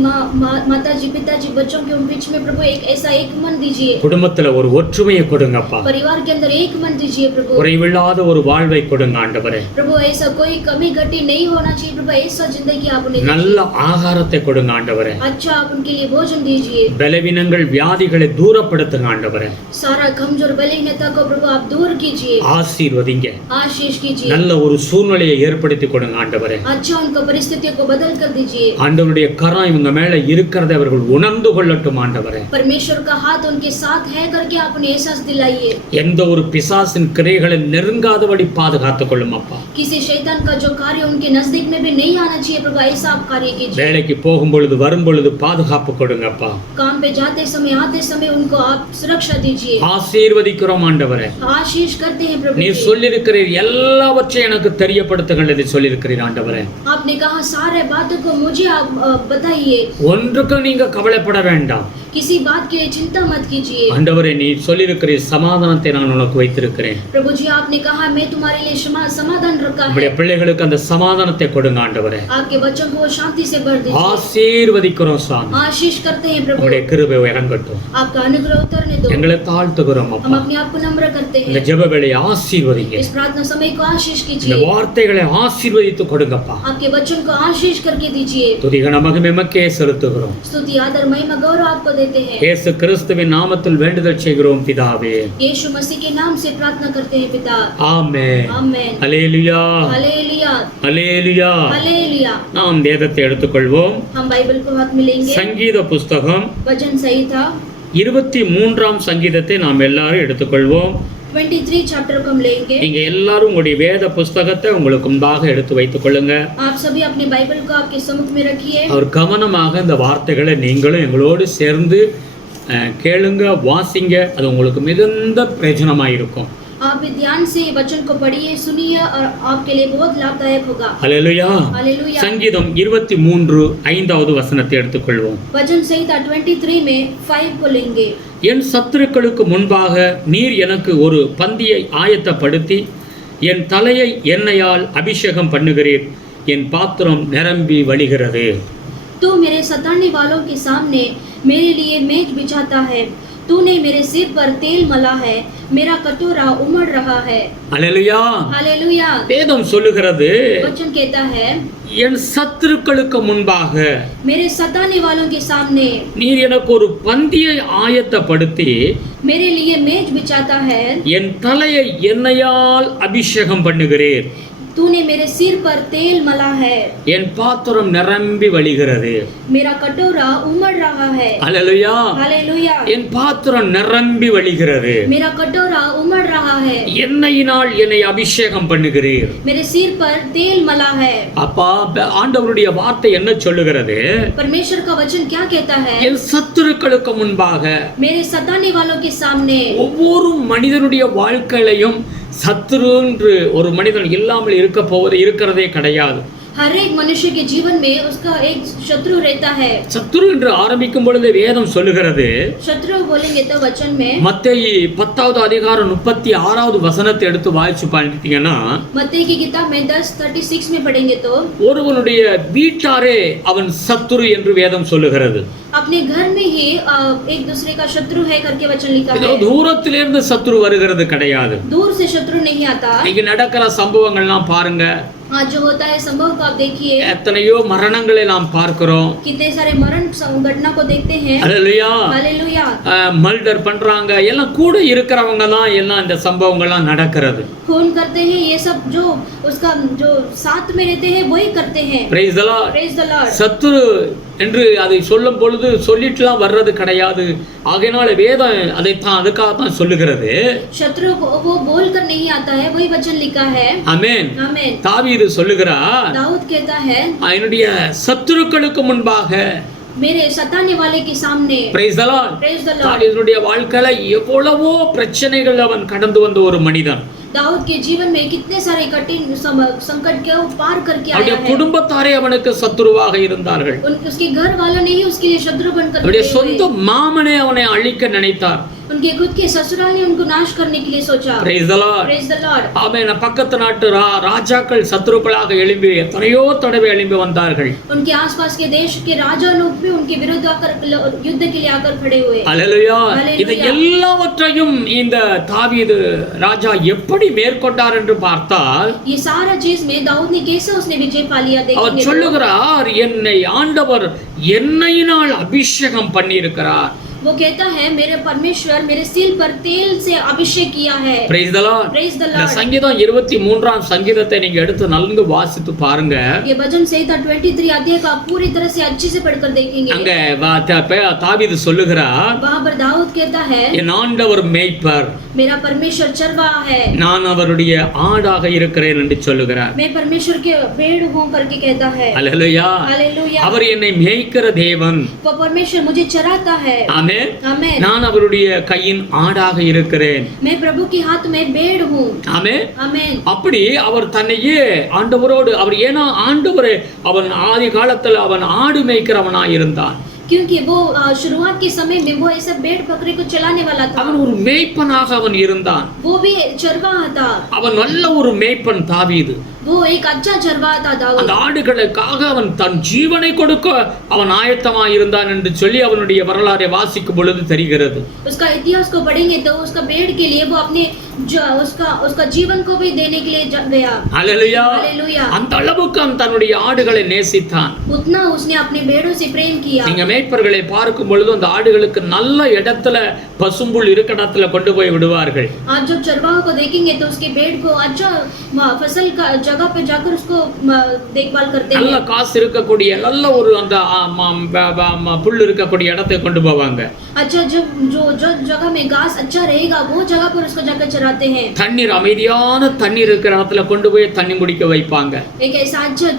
माताजी पिताजी बच्चों के बीच में प्रभु एक ऐसा एक मन दीजिए। குடும்பத்துல ஒரு ஒற்றுமையை கொடுங்கப்பா. परिवार के अंदर एक मन दीजिए प्रभु। குறைவில்லாத ஒரு வாழ்வை கொடுங்க ஆண்டவரே. प्रभु ऐसा कोई कमी घटी नहीं होना चाहिए प्रभु, ऐसा जिंदगी आप उन्हें நல்ல ஆகாரத்தை கொடுங்க ஆண்டவரே. अच्छा आप उनके लिए भोजन दीजिए। பலவீனங்கள் வியாதிகளை தூரப்படுத்துங்க ஆண்டவரே. सारा कमजोर बलहीनता को प्रभु आप दूर कीजिए। ஆசீர்வதிங்க. आशीष कीजिए। நல்ல ஒரு சூழ்நிலையை ஏற்படுத்தி கொடுங்க ஆண்டவரே. अच्छा उनको परिस्थितियों को बदल कर दीजिए। ஆண்டவருடைய கரம் இவங்க மேல இருக்கிறதை அவர்கள் உணர்ந்து கொள்ளட்டும் ஆண்டவரே. परमेश्वर का हाथ उनके साथ है करके आप उन्हें एहसास दिलाइए। எந்த ஒரு பிசாசின் கிரைகளை நெருங்காதபடி பாதுகாத்துக் கொள்ளும் அப்பா. किसी शैतान का जो कार्य उनके नजदीक में भी नहीं आना चाहिए प्रभु, ऐसा आप कार्य कीजिए। வேலைக்கு போகும் பொழுது வரும் பொழுது பாதுகாப்பு கொடுங்கப்பா. काम पे जाते समय आते समय उनको आप सुरक्षा दीजिए। ஆசீர்வதிக்கிறோம் ஆண்டவரே. आशीष करते हैं प्रभु। நீ சொல்லியிருக்கிறீர் எல்லாவற்றையும் எனக்கு தெரியப்படுத்துங்கள் என்று சொல்லியிருக்கிறீர் ஆண்டவரே. आपने कहा सारे बातों को मुझे आप बताइए। ஒன்றுக்கு நீங்க கவலைப்பட வேண்டாம். किसी बात के लिए चिंता मत कीजिए। ஆண்டவரே நீ சொல்லியிருக்கிறீர் சமாதானத்தை நான் உனக்கு வைத்திருக்கிறேன். प्रभु जी आपने कहा मैं तुम्हारे लिए समाधान रखा है। உம்முடைய பிள்ளைகளுக்கு அந்த சமாதானத்தை கொடுங்க ஆண்டவரே. आपके बच्चों को शांति से भर दीजिए। ஆசீர்வதிக்கிறோம் சாமி. आशीष करते हैं प्रभु। உம்முடைய கிருபை இறங்கட்டும். आपका अनुग्रह उतरने दो। எங்களை தாழ்த்துகிறோம் हम அப்பா. अपने आप को नम्र करते இந்த हैं। ஜெப வேளையை ஆசீர்வதிங்க. इस प्रार्थना समय को आशीष இந்த कीजिए, வார்த்தைகளை ஆசீர்வதித்து கொடுங்கப்பா. आपके वचन को आशीष करके दीजिए। துதி கன மகிமை உமக்கே செலுத்துகிறோம். स्तुति आदर महिमा गौरव आपको देते हैं। இயேசு கிறிஸ்துவின் நாமத்தில் வேண்டுதல் செய்கிறோம் பிதாவே. यीशु मसीह के नाम से प्रार्थना करते हैं पिता। ஆமென். आमेन। அல்லேலூயா. हालेलुया। அல்லேலூயா. हालेलुया। நாம் வேதத்தை எடுத்துக்கொள்வோம். हम बाइबल को हाथ में लेंगे। சங்கீத புஸ்தகம் वचन संहिता 23ஆம் சங்கீதத்தை நாம் எல்லாரும் எடுத்துக்கொள்வோம். 23 चैप्टर को हम लेंगे। நீங்க எல்லாரும் உங்களுடைய வேத புஸ்தகத்தை உங்களுக்கு முன்பாக எடுத்து வைத்துக் கொள்ளுங்க. आप सभी अपने बाइबल को आपके सम्मुख में रखिए। அவர் கவனமாக இந்த வார்த்தைகளை நீங்களும் எங்களோடு சேர்ந்து கேளுங்க, வாசிங்க. அது உங்களுக்கு மிகுந்த பிரயோஜனமாக இருக்கும். आप भी ध्यान से वचन को पढ़िए, सुनिए और आपके लिए बहुत लाभदायक होगा। ஹல்லேலூயா. हालेलुया। சங்கீதம் 23:5வது வசனத்தை எடுத்துக்கொள்வோம். वचन संहिता 23 में 5 को लेंगे। என் சத்துருக்களுக்கு முன்பாக நீர் எனக்கு ஒரு பந்தியை ஆயத்தப்படுத்தி என் தலையை எண்ணெயால் அபிஷேகம் பண்ணுகிறீர். என் பாத்திரம் நிரம்பி வழிகிறது. तू मेरे सताने वालों के सामने मेरे लिए मेज बिछाता है। तूने मेरे सिर पर तेल मला है, मेरा कटोरा उमड़ रहा है। அல்லேலூயா. हालेलुया। வேதம் சொல்லுகிறது, वचन कहता है என் சத்துருக்களுக்கு முன்பாக मेरे सताने वालों के सामने நீர் எனக்கு ஒரு பந்தியை ஆயத்தப்படுத்தி मेरे लिए मेज बिछाता है। என் தலையை எண்ணெயால் அபிஷேகம் பண்ணுகிறீர். तूने मेरे सिर पर तेल मला है, என் பாத்திரம் நிரம்பி வழிகிறது. मेरा कटोरा उमड़ रहा है। அல்லேலூயா. हालेलुया। என் பாத்திரம் நிரம்பி வழிகிறது. मेरा कटोरा उमड़ रहा है, எண்ணெயினால் என்னை அபிஷேகம் பண்ணுகிறீர். मेरे सिर पर तेल मला है। அப்பா, ஆண்டவருடைய வார்த்தை என்ன சொல்லுகிறது? परमेश्वर का वचन क्या कहता है? என் சத்துருக்களுக்கு முன்பாக मेरे सताने वालों के सामने ஒவ்வொரு மனிதனுடைய வாழ்க்கையிலையும் சத்துரு என்று ஒரு மனிதன் இல்லாமல் இருக்கிறதே கிடையாது. हर एक मनुष्य के जीवन में उसका एक शत्रु रहता है। சத்துரு என்று ஆரம்பிக்கும் பொழுது வேதம் சொல்லுகிறது, शत्रु बोलेंगे तो वचन में மத்தேயு 10வது அதிகாரம் 36வது வசனத்தை எடுத்து வாசிச்சு பார்த்தீங்கன்னா, मत्ती की किताब में 10:36 में पढ़ेंगे तो ஒருவனுடைய வீட்டாரே அவன் சத்துரு என்று வேதம் சொல்லுகிறது. अपने घर में ही एक दूसरे का शत्रु है करके वचन लिखा ஏதோ है। தூரத்திலிருந்து சத்துரு வருகிறது கிடையாது. दूर से शत्रु नहीं आता। இங்க நடக்கிற சம்பவங்கள்லாம் பாருங்க. आज जो होता है संभव को आप देखिए, எத்தனையோ மரணங்களை நாம் பார்க்கிறோம். कितने सारे मरण घटना को देखते हैं। அல்லேலூயா. हालेलुया। மர்டர் பண்றாங்க, எல்லாம் கூட இருக்கிறவங்க தான் எல்லாம் இந்த சம்பவங்கள்லாம் நடக்கிறது. खून करते हैं, ये सब जो उसका जो साथ में रहते हैं वही करते हैं। Praise the Lord. Praise the Lord। சத்துரு என்று அதை சொல்லும் பொழுது சொல்லிட்டுலாம் வர்றது கிடையாது. ஆகையினால வேதம் அதுக்காகத்தான் சொல்லுகிறது. शत्रु को वो बोल कर नहीं आता है, वही वचन लिखा है। ஆமென். आमीन। தாவீது சொல்லுகிறார், दाऊद कहता है என்னுடைய சத்துருக்களுக்கு முன்பாக. मेरे सताने वाले के सामने। Praise the Lord. Praise the Lord। தாவீதுடைய வாழ்க்கையில எவ்வளவோ பிரச்சனைகள் அவன் கடந்து வந்த ஒரு மனிதன். दाऊद के जीवन में कितने सारे कठिन संकट के पार करके आया அவருடைய है। குடும்பத்தாரே அவனுக்கு சத்துருவாக இருந்தார்கள். उसके घर वालों ने ही उसके लिए शत्रु बनकर அவருடைய खड़े சொந்த हुए। மாமனே அவனை அழிக்க நினைத்தார். उनके खुद के ससुराल ने उनको नाश करने के लिए सोचा। Praise the Lord. Praise the Lord। ஆமென். பக்கத்து நாட்டு ராஜாக்கள் சத்துருக்களாக எழும்பி எத்தனையோ தடவை எழும்பி வந்தார்கள். उनके आसपास के देश के राजा लोग भी उनके विरुद्ध आकर युद्ध के लिए आकर खड़े हुए। அல்லேலூயா. Hallelujah. இது எல்லாவற்றையும் இந்த தாவீது ராஜா எப்படி மேற்கொண்டார் என்று பார்த்தால், ये सारा चीज में दाऊद ने कैसे उसने विजय पा लिया அவர் देखेंगे तो। சொல்லுகிறார், என்னை ஆண்டவர் எண்ணெயினால் அபிஷேகம் பண்ணி இருக்கிறார். वो कहता है मेरे परमेश्वर मेरे सिर पर तेल से अभिषेक किया है। Praise the Lord. Praise the இந்த Lord। சங்கீதம் 23ஆம் சங்கீதத்தை நீங்க எடுத்து நன்கு வாசித்து பாருங்க. ये भजन संहिता 23 अध्याय का पूरी तरह से अच्छे से पढ़कर देखेंगे। அங்க தாவீது சொல்லுகிறார், वहाँ पर दाऊद कहता है என் ஆண்டவர் மேய்ப்பர், मेरा परमेश्वर चरवाहा है, நான் அவருடைய ஆடாக இருக்கிறேன் என்று சொல்லுகிறார். मैं परमेश्वर के भेड़ हूँ करके कहता है। அல்லேலூயா. हालेलुया। அவர் என்னை மேய்க்கிற தேவன். वो परमेश्वर मुझे चराता है। ஆமென். आमेन। நான் அவருடைய கையின் ஆடாக இருக்கிறேன். मैं प्रभु के हाथ में भेड़ हूँ। ஆமென். आमेन। அப்படி அவர் தன்னையே ஆண்டவரோடு அவர் ஏன்னா ஆண்டவரே அவன் ஆதி காலத்தில் அவன் ஆடு மேய்க்கிறவனாய் இருந்தான். क्योंकि वो शुरुआत के समय में वो ऐसा भेड़ बकरी को चलाने वाला था। அவன் ஒரு மேய்ப்பனாக அவன் இருந்தான். वो भी चरवाहा था। அவன் நல்ல ஒரு மேய்ப்பன் தாவீது. वो एक अच्छा चरवाहा था दाऊद। அந்த ஆடுகளுக்காக அவன் தன் ஜீவனை கொடுக்க அவன் ஆயத்தமாய் இருந்தான் என்று சொல்லி அவனுடைய வரலாறை வாசிக்கும் பொழுது தெரிகிறது. उसका इतिहास को पढ़ेंगे तो उसका भेड़ के लिए वो अपने उसका जीवन को भी देने के लिए गया। Hallelujah, hallelujah. அந்த அளவுக்கு அவன் தன்னுடைய ஆடுகளை நேசித்தான். उतना उसने अपने भेड़ों से प्रेम किया। நீங்க மேய்ப்பர்களை பார்க்கும் பொழுது அந்த ஆடுகளுக்கு நல்ல இடத்துல பசும்புல் இருக்க இடத்துல கொண்டு போய் விடுவார்கள். आप जब चरवाहा को देखेंगे तो उसके भेड़ को अच्छा फसल का जगह पे जाकर उसको देखभाल करते हैं। நல்ல காசு இருக்கக்கூடிய நல்ல ஒரு அந்த புல் இருக்கக்கூடிய இடத்தை கொண்டு போவாங்க. अच्छा जो जगह में घास अच्छा रहेगा वो जगह पर उसको जाकर चराते हैं। தண்ணீர் அமைதியான தண்ணீர் இருக்கிற இடத்துல கொண்டு போய் தண்ணி முடிக்க வைப்பாங்க. एक ऐसा अच्छा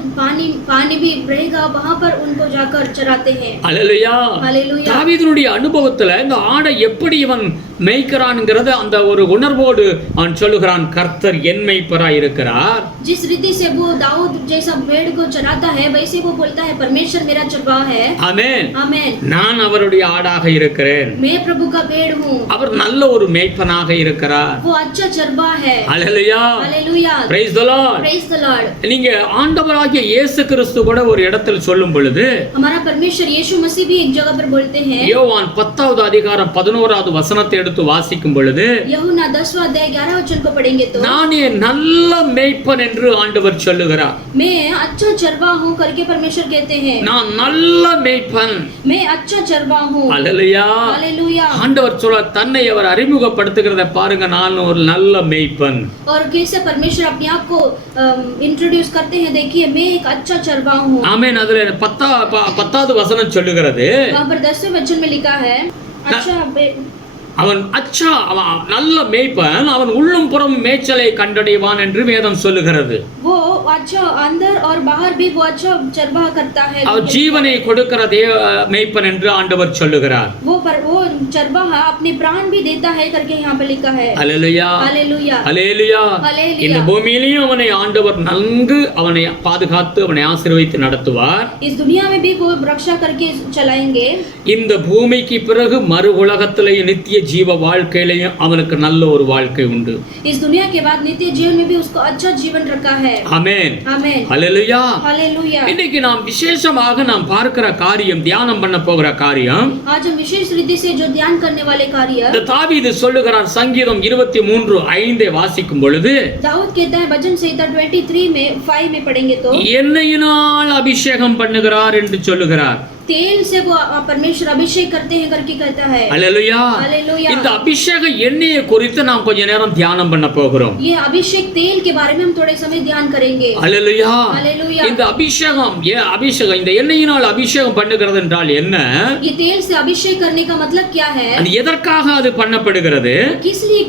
पानी भी रहेगा वहां पर उनको जाकर चराते हैं। Hallelujah, hallelujah. தாவீதுடைய அனுபவத்துல இந்த ஆடை எப்படி இவன் மேய்க்கிறான்ங்கிறது அந்த ஒரு உணர்வோடு அவன் சொல்லுகிறான், கர்த்தர் என் மேய்ப்பராய் இருக்கிறார். जिस रीति से वो दाऊद जैसा भेड़ को चराता है वैसे वो बोलता है परमेश्वर मेरा चरवाहा है। ஆமென், आमेन। நான் அவருடைய ஆடாக இருக்கிறேன். मैं प्रभु का भेड़ हूँ। அவர் நல்ல ஒரு மேய்ப்பனாக இருக்கிறார். वो अच्छा चरवाहा है। Hallelujah, hallelujah. praise the Lord. Praise the Lord। நீங்க ஆண்டவராகிய இயேசு கிறிஸ்து கூட ஒரு இடத்தில் சொல்லும் பொழுது हमारा परमेश्वर यीशु मसीह भी एक जगह पर बोलते हैं। யோவான் 10வது அதிகாரம் 11வது வசனத்தை எடுத்து வாசிக்கும் பொழுது यूहन्ना 10वां अध्याय 11 वचन को पढ़ेंगे तो நானே நல்ல மேய்ப்பன் என்று ஆண்டவர் சொல்லுகிறார். मैं अच्छा चरवाहा हूँ करके परमेश्वर कहते हैं। நான் நல்ல மேய்ப்பன். मैं अच्छा चरवाहा हूँ। அல்லேலூயா, हालेलुया। ஆண்டவர் சொல்ல தன்னை அவர் அறிமுகப்படுத்துகிறத பாருங்க, நான் ஒரு நல்ல மேய்ப்பன். और कैसे परमेश्वर अपने आप को इंट्रोड्यूस करते हैं, देखिए मैं एक अच्छा चरवाहा हूँ। ஆமென். அதுல 10வது வசனம் சொல்லுகிறது, वहाँ पर 10वें वचन में लिखा है अच्छा அவன் அவன் நல்ல மேய்ப்பன், அவன் உள்ளும் புறம் மேய்ச்சலை கண்டடைவான் என்று வேதம் சொல்லுகிறது. वो अच्छा अंदर और बाहर भी वो अच्छा चरवाहा करता है। அவன் ஜீவனை கொடுக்கிற மேய்ப்பன் என்று ஆண்டவர் சொல்லுகிறார். वो चरवाहा अपने प्राण भी देता है करके यहाँ पे लिखा है। அல்லேலூயா, हालेलुया, அல்லேலூயா. हालेलुया। இந்த பூமியிலேயும் அவனை ஆண்டவர் நன்கு அவனை பாதுகாத்து அவனை ஆசீர்வதித்து நடத்துவார். इस दुनिया में भी वो रक्षा करके चलाएंगे। இந்த பூமிக்கு பிறகு மறு உலகத்திலே நித்திய ஜீவ வாழ்க்கையிலையும் அவனுக்கு நல்ல ஒரு வாழ்க்கை உண்டு. इस दुनिया के बाद नित्य जीवन में भी उसको अच्छा जीवन रखा है। ஆமென், आमेन। ஹல்லேலூயா, हालेलुया। இன்னைக்கு நாம் விசேஷமாக நாம் பார்க்கிற காரியம், தியானம் பண்ண போகிற காரியம், आज हम विशेष रीति से जो ध्यान करने वाले कार्य இந்த தாவீது சொல்லுகிறார். சங்கீதம் 23:5 வாசிக்கும் பொழுது दाऊद कहता है भजन संहिता 23 में 5 में पढ़ेंगे तो எண்ணெயினால் அபிஷேகம் பண்ணுகிறார் என்று சொல்லுகிறார். तेल से वो परमेश्वर अभिषेक करते हैं करके कहता है। அல்லேலூயா, हालेलुया। இந்த அபிஷேக எண்ணெயை குறித்து நாம் கொஞ்ச நேரம் தியானம் பண்ண போகிறோம். ये अभिषेक तेल के बारे में हम थोड़े समय ध्यान करेंगे। அல்லேலூயா, हालेलुया। இந்த அபிஷேகம் இந்த எண்ணெயினால் அபிஷேகம் பண்ணுகிறது என்றால் என்ன? ये तेल से अभिषेक करने का मतलब क्या है? அது எதற்காக அது பண்ணப்படுகிறது? किस लिए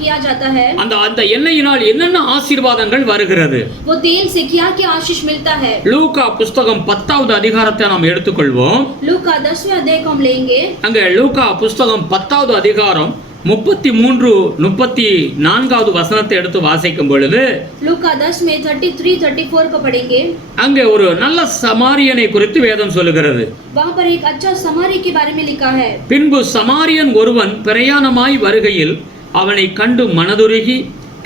किया जाता है? அந்த எண்ணெயினால் என்னென்ன ஆசீர்வாதங்கள் வருகிறது? वो तेल से क्या क्या आशीष मिलता है? லூக்கா புஸ்தகம் 10வது அதிகாரத்தை நாம் எடுத்துக்கொள்வோம். लूका 10वें अध्याय को हम लेंगे। அங்க லூக்கா புஸ்தகம் 10வது அதிகாரம் 33-34வது வசனத்தை எடுத்து வாசிக்கும் பொழுது लूका 10 में 33-34 को पढ़ेंगे। அங்கே ஒரு நல்ல சமாரியனை குறித்து வேதம் சொல்லுகிறது. वहाँ पर एक अच्छा समारी के बारे में लिखा है। பின்பு சமாரியன் ஒருவன் பிரயாணமாய் வருகையில் அவனை கண்டு மனதுருகி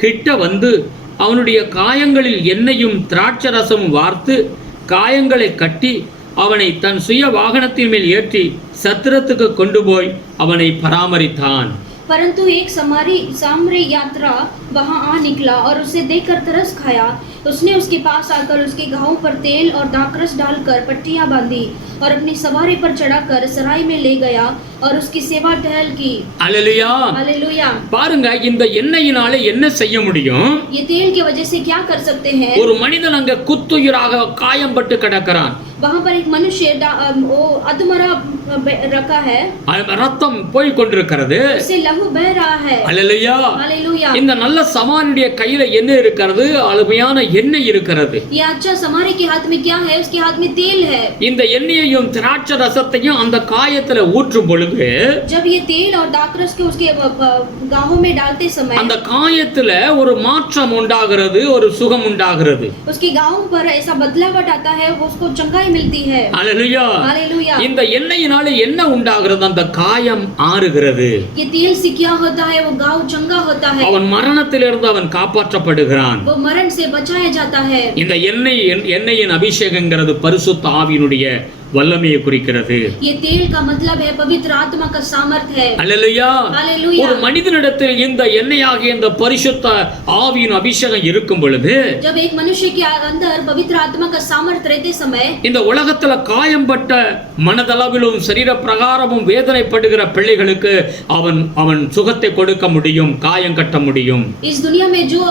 கிட்ட வந்து அவனுடைய காயங்களில் எண்ணெயும் திராட்சரசமும் வார்த்து காயங்களை கட்டி அவனை தன் சுய வாகனத்தின் மேல் ஏற்றி சத்திரத்துக்கு கொண்டு போய் அவனை பராமரித்தான். परंतु एक सामरी यात्रा वहां आ निकला और उसे देखकर तरस खाया। उसने उसके पास आकर उसके घावों पर तेल और दाखरस डालकर पट्टियां बांधी और अपनी सवारी पर चढ़ाकर सराय में ले गया और उसकी सेवा टहल की। அல்லேலூயா, हालेलुया। பாருங்க, இந்த எண்ணெயினால என்ன செய்ய முடியும்? ये तेल की वजह से क्या कर सकते हैं? ஒரு மனிதன் அங்க குத்துயிராக காயம்பட்டு கிடக்கிறான். वहाँ पर एक मनुष्य अधमरा रखा है। ரத்தம் போய் கொண்டிருக்கிறது. उससे लहू बह रहा है। அல்லேலூயா, हालेलुया। இந்த நல்ல சமாரியனுடைய கையில என்ன இருக்கிறது? அருமையான எண்ணெய் இருக்கிறது. ये अच्छा समारी के हाथ में क्या है? उसके हाथ में तेल है। இந்த எண்ணெயையும் திராட்சை ரசத்தையும் அந்த காயத்துல ஊற்றும் பொழுது जब ये तेल और दाखरस के उसके गाहों में डालते समय அந்த காயத்துல ஒரு மாற்றம் உண்டாகிறது, ஒரு சுகம் உண்டாகிறது. उसके गाहों पर ऐसा बदलाव आता है, वो उसको चंगाई चंगाई मिलती है। அல்லேலூயா. हालेलुया। இந்த எண்ணெயினால என்ன உண்டாகிறது? அந்த காயம் ஆறுகிறது. ये तेल से क्या होता है? वो घाव चंगा होता है। அவன் மரணத்திலிருந்து அவன் காப்பாற்றப்படுகிறான். वो मरण से बचाया जाता है। இந்த எண்ணெயின் அபிஷேகங்கிறது பரிசுத்த ஆவியினுடைய வல்லமையை குறிக்கிறது. ये तेल का मतलब है पवित्र आत्मा का सामर्थ्य है। அல்லேலூயா. हालेलुया। ஒரு மனிதனிடத்தில் இந்த எண்ணெயாகிய இந்த பரிசுத்த ஆவியின் அபிஷேகம் இருக்கும் பொழுது, जब एक मनुष्य के अंदर पवित्र आत्मा का सामर्थ्य रहते समय, இந்த உலகத்துல காயம்பட்ட மனதளவிலும் சரீர பிரகாரமும் வேதனைப்படுகிற பிள்ளைகளுக்கு அவன் சுகத்தை கொடுக்க முடியும், காயம் கட்ட முடியும். इस दुनिया में जो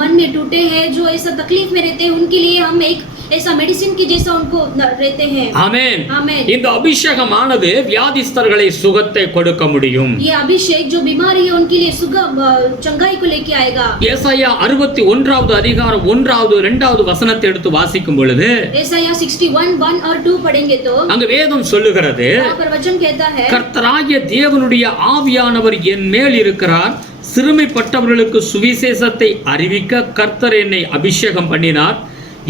मन में टूटे हैं, जो ऐसा तकलीफ में रहते हैं, उनके लिए हम एक ऐसा मेडिसिन की जैसा उनको रहते हैं। ஆமென். आमेन। இந்த அபிஷேகமானது வியாதிஸ்தர்களை சுகத்தை கொடுக்க முடியும். ये अभिषेक जो बीमारी है उनके लिए चंगाई को लेके आएगा। ஏசாயா 61வது அதிகாரம் 1வது 2வது வசனத்தை எடுத்து வாசிக்கும் பொழுது, ஏசாயா 61:1 और 2 पढ़ेंगे तो அங்க வேதம் சொல்லுகிறது, वहाँ पर वचन कहता है, கர்த்தராகிய தேவனுடைய ஆவியானவர் என் மேல் இருக்கிறார், சிறுமைப்பட்டவர்களுக்கு சுவிசேஷத்தை அறிவிக்க கர்த்தர் என்னை அபிஷேகம் பண்ணினார்,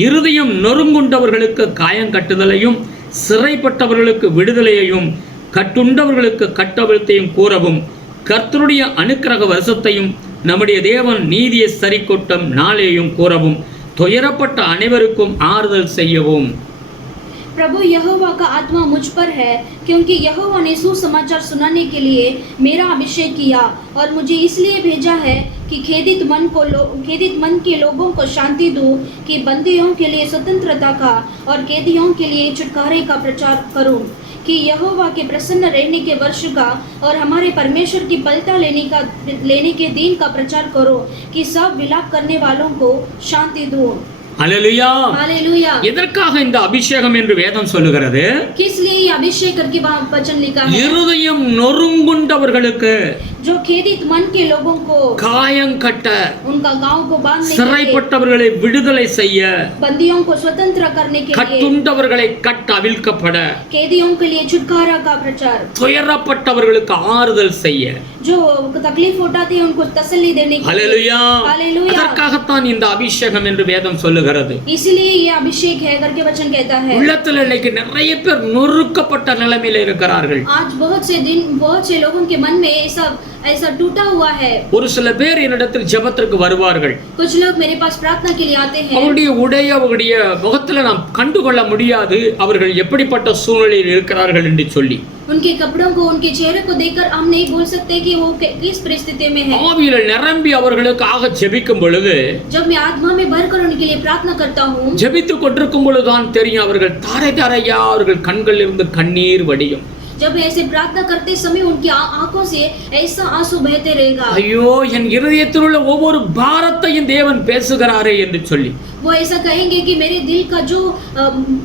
இருதயம் நொறுங்குண்டவர்களுக்கு காயம் கட்டுதலையும் சிறைப்பட்டவர்களுக்கு விடுதலையையும் கட்டுண்டவர்களுக்கு கட்டவிழ்த்தையும் கூறவும் கர்த்தருடைய அனுக்கிரக வருஷத்தையும் நம்முடைய தேவன் நீதியை சரிக்கொட்டும் நாளையும் கூறவும் துயரப்பட்ட அனைவருக்கும் ஆறுதல் செய்யவும். प्रभु यहोवा का आत्मा मुझ पर है, क्योंकि यहोवा ने सुसमाचार सुनाने के लिए मेरा अभिषेक किया और मुझे इसलिए भेजा है कि खेदित मन के लोगों को शांति दूं, कि बंदियों के लिए स्वतंत्रता का और कैदियों के लिए छुटकारे का प्रचार करूं, कि यहोवा के प्रसन्न रहने के वर्ष का और हमारे परमेश्वर की पलटा लेने के दिन का प्रचार करो, कि सब विलाप करने वालों को शांति दूं। அல்லேலூயா. हालेलुया। எதற்காக இந்த அபிஷேகம் என்று வேதம் சொல்லுகிறது? किस लिए ये अभिषेक करके वहाँ वचन लिखा है? இருதயம் நொறுங்குண்டவர்களுக்கு, जो खेदित मन के लोगों को காயம் கட்ட, उनका गांव को बांधने के लिए, சிறைப்பட்டவர்களை விடுதலை செய்ய, बंदियों को स्वतंत्र करने के लिए, கட்டுண்டவர்களை கட்ட அவிழ்க்கப்பட, कैदियों के लिए छुटकारा का प्रचार, துயரப்பட்டவர்களுக்கு ஆறுதல் செய்ய, जो तकलीफ उठाते हैं उनको तसल्ली देने के लिए। அல்லேலூயா. हालेलुया। அதற்காகத்தான் இந்த அபிஷேகம் என்று வேதம் சொல்லுகிறது. इसलिए ये अभिषेक है करके वचन कहता है। உள்ளத்தில் இன்னைக்கு நிறைய பேர் நொறுக்கப்பட்ட நிலைமையில இருக்கிறார்கள். आज बहुत से लोगों के मन में ऐसा टूटा हुआ है। ஒரு சில பேர் என்னிடத்தில் ஜெபத்திற்கு வருவார்கள். कुछ लोग मेरे पास प्रार्थना के लिए आते हैं। அவருடைய முகத்துல நாம் கண்டுகொள்ள முடியாது அவர்கள் எப்படிப்பட்ட சூழ்நிலையில் இருக்கிறார்கள் என்று சொல்லி. उनके कपड़ों को, उनके चेहरे को देखकर हम नहीं बोल सकते कि वो किस परिस्थिति में है। ஆவியில நிரம்பி அவர்களுக்காக ஜெபிக்கும் பொழுது, जब मैं आत्मा में भरकर उनके लिए प्रार्थना करता हूँ, ஜெபித்துக் கொண்டிருக்கும் பொழுதுதான் தெரியும் அவர்கள் தாரையா அவர்கள் கண்களில் இருந்து கண்ணீர் வடியும். जब ऐसे प्रार्थना करते समय उनकी आंखों से ऐसा आंसू बहते रहेगा। ஐயோ, என் இருதயத்தில் உள்ள ஒவ்வொரு பாரத்தையும் தேவன் பேசுகிறாரே என்று சொல்லி वो ऐसा कहेंगे कि मेरे दिल का जो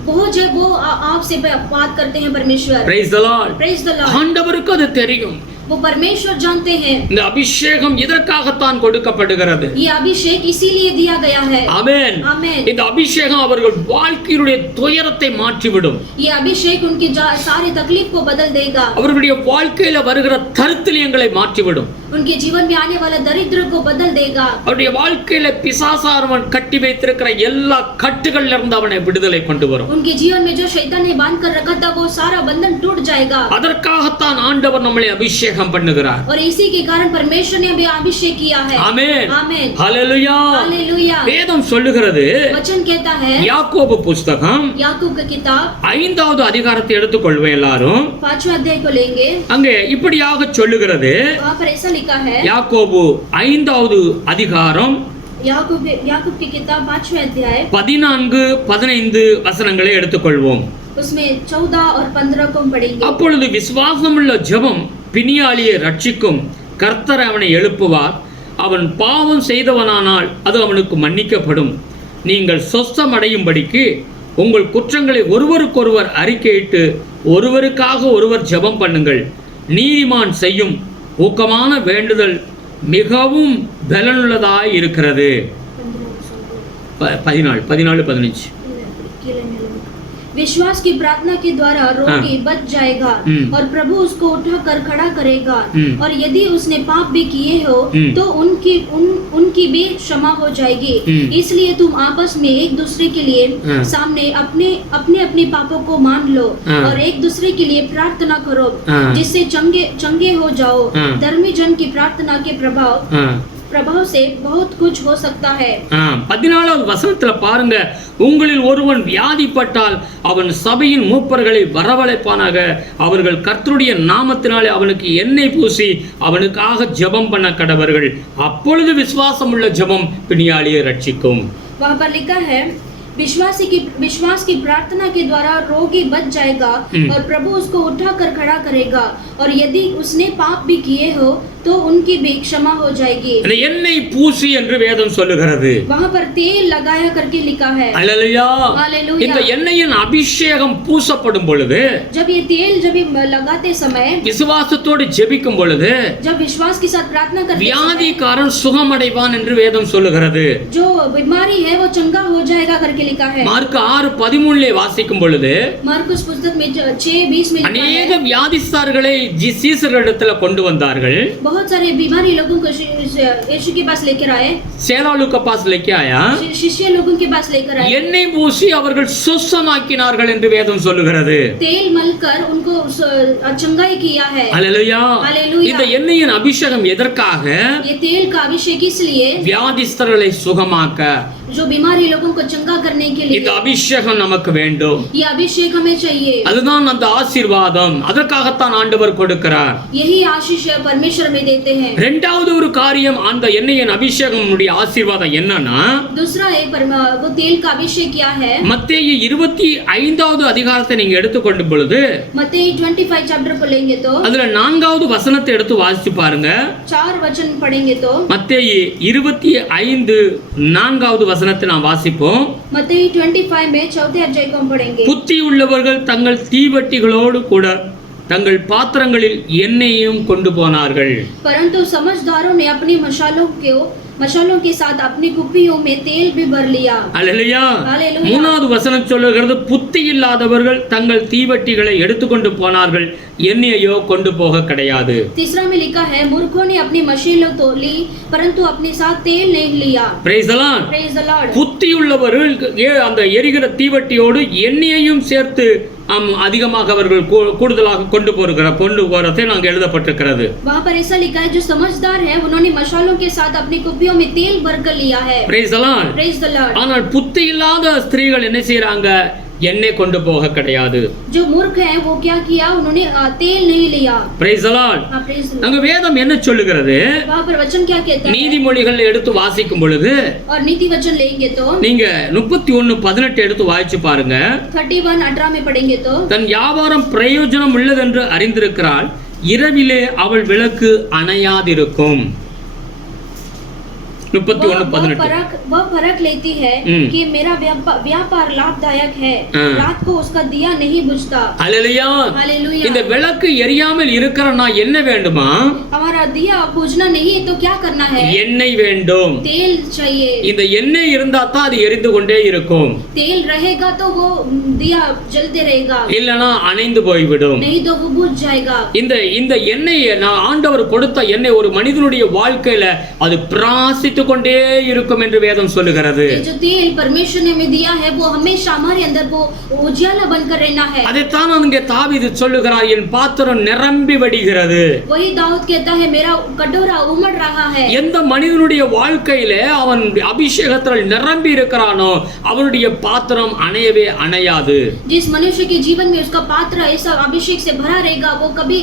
बोझ है वो आपसे बात करते हैं परमेश्वर। Praise the Lord. Praise the Lord। ஆண்டவருக்கு அது தெரியும். वो परमेश्वर जानते हैं। இந்த அபிஷேகம் இதற்காகத்தான் கொடுக்கப்படுகிறது. ये अभिषेक इसीलिए दिया गया है। ஆமென். आमेन। இந்த அபிஷேகம் அவர்கள் வாழ்க்கையுடைய துயரத்தை மாற்றிவிடும். ये अभिषेक उनकी सारी तकलीफ को बदल देगा। அவர்களுடைய வாழ்க்கையில வருகிற தரித்திரியங்களை மாற்றிவிடும். उनके जीवन में आने वाला दरिद्र को बदल देगा। அவருடைய வாழ்க்கையில பிசாசானவன் கட்டி வைத்திருக்கிற எல்லா கட்டுகள்ல இருந்து அவனை விடுதலை கொண்டு வரும். उनके जीवन में जो शैतान ने बांध कर रखा था वो सारा बंधन टूट जाएगा। அதற்காகத்தான் ஆண்டவர் நம்மை அபிஷேகம் பண்ணுகிறார். और इसी के कारण परमेश्वर ने भी अभिषेक किया है। ஆமென். आमेन। ஹல்லேலூயா. हालेलुया। வேதம் சொல்லுகிறது, वचन कहता है, யாக்கோபு புத்தகம் याकूब की किताब 5வது அதிகாரத்தை எடுத்துக்கொள்வோம் எல்லாரும். 5वें अध्याय को लेंगे। அங்கே இப்படியாக சொல்லுகிறது, वहाँ पर ऐसा लिखा है, யாக்கோபு 5வது அதிகாரம் याकूब की किताब 5वें अध्याय 14-15 வசனங்களை எடுத்துக்கொள்வோம். उसमें 14 और 15 को पढ़ेंगे। அப்பொழுது விசுவாசமுள்ள ஜெபம் பிணியாளியை ரட்சிக்கும், கர்த்தர் அவனை எழுப்புவார், அவன் பாவம் செய்தவனானால் அது அவனுக்கு மன்னிக்கப்படும். நீங்கள் சொஸ்தம் அடையும்படிக்கு உங்கள் குற்றங்களை ஒருவருக்கொருவர் அறிக்கையிட்டு ஒருவருக்காக ஒருவர் ஜெபம் பண்ணுங்கள். நீதிமான் செய்யும் ஊக்கமான வேண்டுதல் மிகவும் பலனுள்ளதாய் இருக்கிறது. 14-15 विश्वास की प्रार्थना के द्वारा रोगी बच जाएगा और प्रभु उसको उठाकर खड़ा करेगा और यदि उसने पाप भी किए हो तो उनकी भी क्षमा हो जाएगी। इसलिए तुम आपस में एक दूसरे के लिए सामने अपने अपने पापों को मान लो और एक दूसरे के लिए प्रार्थना करो जिससे चंगे हो जाओ। धर्मी जन की प्रार्थना के प्रभाव से बहुत कुछ हो सकता है। 14வது வசனத்துல பாருங்க, உங்களில் ஒருவன் வியாதிப்பட்டால் அவன் சபையின் மூப்பர்களை வரவழைப்பானாக, அவர்கள் கர்த்தருடைய நாமத்தினாலே அவனுக்கு எண்ணெய் பூசி அவனுக்காக ஜெபம் பண்ண கடவர்கள், அப்பொழுது விசுவாசம் உள்ள ஜெபம் பிணியாளியை ரட்சிக்கும்। वहाँ पर लिखा है विश्वास की प्रार्थना के द्वारा रोगी बच जाएगा और प्रभु उसको उठाकर खड़ा करेगा और यदि उसने पाप भी किए हो तो उनकी भी क्षमा हो जाएगी। எண்ணெய் பூசி என்று வேதம் சொல்லுகிறது। वहाँ पर तेल लगाया करके लिखा है। हालेलुया। இந்த எண்ணெயின் அபிஷேகம் பூசப்படும் பொழுது, जब ये तेल लगाते समय, விசுவாசத்தோடு ஜெபிக்கும் பொழுது, जब विश्वास के साथ प्रार्थना करते समय, வியாதிக்காரன் சுகமடைவான் என்று வேதம் சொல்லுகிறது। जो बीमारी है वो चंगा हो जाएगा करके लिखा है। மார்க் 6:13 வாசிக்கும் பொழுது, मार्कुस पुस्तक में 6:20 में अनेक வியாதிஸ்தர்களை சீசர்களிடத்துல கொண்டு வந்தார்கள்। बहुत सारे बीमारी लोगों को यीशु के पास लेकर आए, சேலாலு के पास लेके आया, शिष्य लोगों के पास लेकर आए, எண்ணெய் பூசி அவர்கள் சுத்தமாக்கினார்கள் என்று வேதம் சொல்லுகிறது। तेल मलकर उनको चंगाई किया है। हालेलुया। இந்த எண்ணெயின் அபிஷேகம் எதற்காக? ये तेल का अभिषेक इसलिए வியாதிஸ்தர்களை சுகமாக்க, जो बीमारी लोगों को चंगा करने के लिए, இந்த அபிஷேகம் நமக்கு வேண்டும்। ये अभिषेक हमें चाहिए। அதுதான் அந்த ஆசீர்வாதம், அதற்காகத்தான் ஆண்டவர் கொடுக்கிறார்। यही आशीष परमेश्वर में देते हैं। இரண்டாவது ஒரு காரியம், அந்த எண்ணெயின் அபிஷேகமுடைய ஆசீர்வாதம் என்னன்னா, दूसरा एक वो तेल का अभिषेक क्या है? மத்தேயு 25வது அதிகாரத்தை நீங்க எடுத்துக்கொள்ளும் பொழுது, मत्ती 25 चैप्टर को लेंगे तो அதுல 4வது வசனத்தை எடுத்து வாசிச்சு பாருங்க। 4 वचन पढ़ेंगे तो மத்தேயு 25:4வது வசனத்தை நாம் வாசிப்போம்। मत्ती 25 में 4थे अध्याय को हम पढ़ेंगे। புத்தி உள்ளவர்கள் தங்கள் தீவட்டிகளோடு கூட தங்கள் பாத்திரங்களில் எண்ணெயையும் கொண்டு போனார்கள்। परंतु समझदारों ने अपनी मशालों के साथ अपनी कुप्पियों में तेल भी भर लिया। அல்லேலூயா। हालेलुया। 3வது வசனம் சொல்லுகிறது, புத்தி இல்லாதவர்கள் தங்கள் தீவட்டிகளை எடுத்துக்கொண்டு போனார்கள், எண்ணெயையோ கொண்டு போக கிடையாது। तीसरा में लिखा है, मूर्खों ने अपनी मशीनें तो ली परंतु अपने साथ तेल नहीं लिया। Praise the Lord. Praise the Lord. புத்தி உள்ளவர்கள் அந்த எரிகிற தீவட்டியோடு எண்ணெயையும் சேர்த்து அதிகமாக அவர்கள் கூடுதலாக கொண்டு போறதை நாங்கள் எழுதப்பட்டிருக்கிறது। वहाँ पर ऐसा लिखा है, जो समझदार है उन्होंने मशालों के साथ अपनी कुप्पियों में तेल भरकर लिया है। Praise the Lord. Praise the Lord. ஆனால் புத்தி இல்லாத ஸ்திரீகள் என்ன செய்றாங்க? எண்ணெய் கொண்டு போக கிடையாது। जो मूर्ख है वो क्या किया? उन्होंने तेल नहीं लिया। Praise the Lord. அங்க வேதம் என்ன சொல்லுகிறது? वहाँ पर वचन क्या कहता है? நீதிமொழிகள் எடுத்து வாசிக்கும் பொழுது, और नीति वचन लेंगे तो நீங்க 31:18 எடுத்து வாசிச்சு பாருங்க। 31:18 में पढ़ेंगे तो, தன் வியாபாரம் பிரயோஜனம் உள்ளதென்று அறிந்திருக்கிறாள், இரவிலே அவள் விளக்கு அணையாதிருக்கும்। 31:18 वह परख लेती है कि मेरा व्यापार लाभदायक है, रात को उसका दिया नहीं बुझता। हालेलुया। हालेलुया। இந்த விளக்கு எரியாமல் இருக்கறனா என்ன வேண்டுமா? हमारा दिया बुझना नहीं है तो क्या करना है? எண்ணெய் வேண்டும்। तेल चाहिए। இந்த எண்ணெய் இருந்தா தான் அது எரிந்து கொண்டே இருக்கும்। तेल रहेगा तो वो दिया जलते रहेगा, இல்லனா அணைந்து போய்விடும்। नहीं तो वो बुझ जाएगा। இந்த எண்ணெய் ஆண்டவர் கொடுத்த எண்ணெய் ஒரு மனிதனுடைய வாழ்க்கையில அது பிராசித்து கொண்டே இருக்கும் என்று வேதம் சொல்லுகிறது। जो तेल परमेश्वर ने हमें दिया है वो हमेशा हमारे अंदर वो उजाला बनकर रहना है। அதைத்தான் அங்கே தாவீது சொல்லுகிறார், என் பாத்திரம் நிரம்பி வடிகிறது। वही दाऊद कहता है, मेरा कटोरा उमड़ रहा है। எந்த மனிதனுடைய வாழ்க்கையில அவன் அபிஷேகத்தால் நிரம்பி இருக்கிறானோ அவனுடைய பாத்திரம் அணையவே அணையாது। जिस मनुष्य के जीवन में उसका पात्र ऐसा अभिषेक से भरा रहेगा वो कभी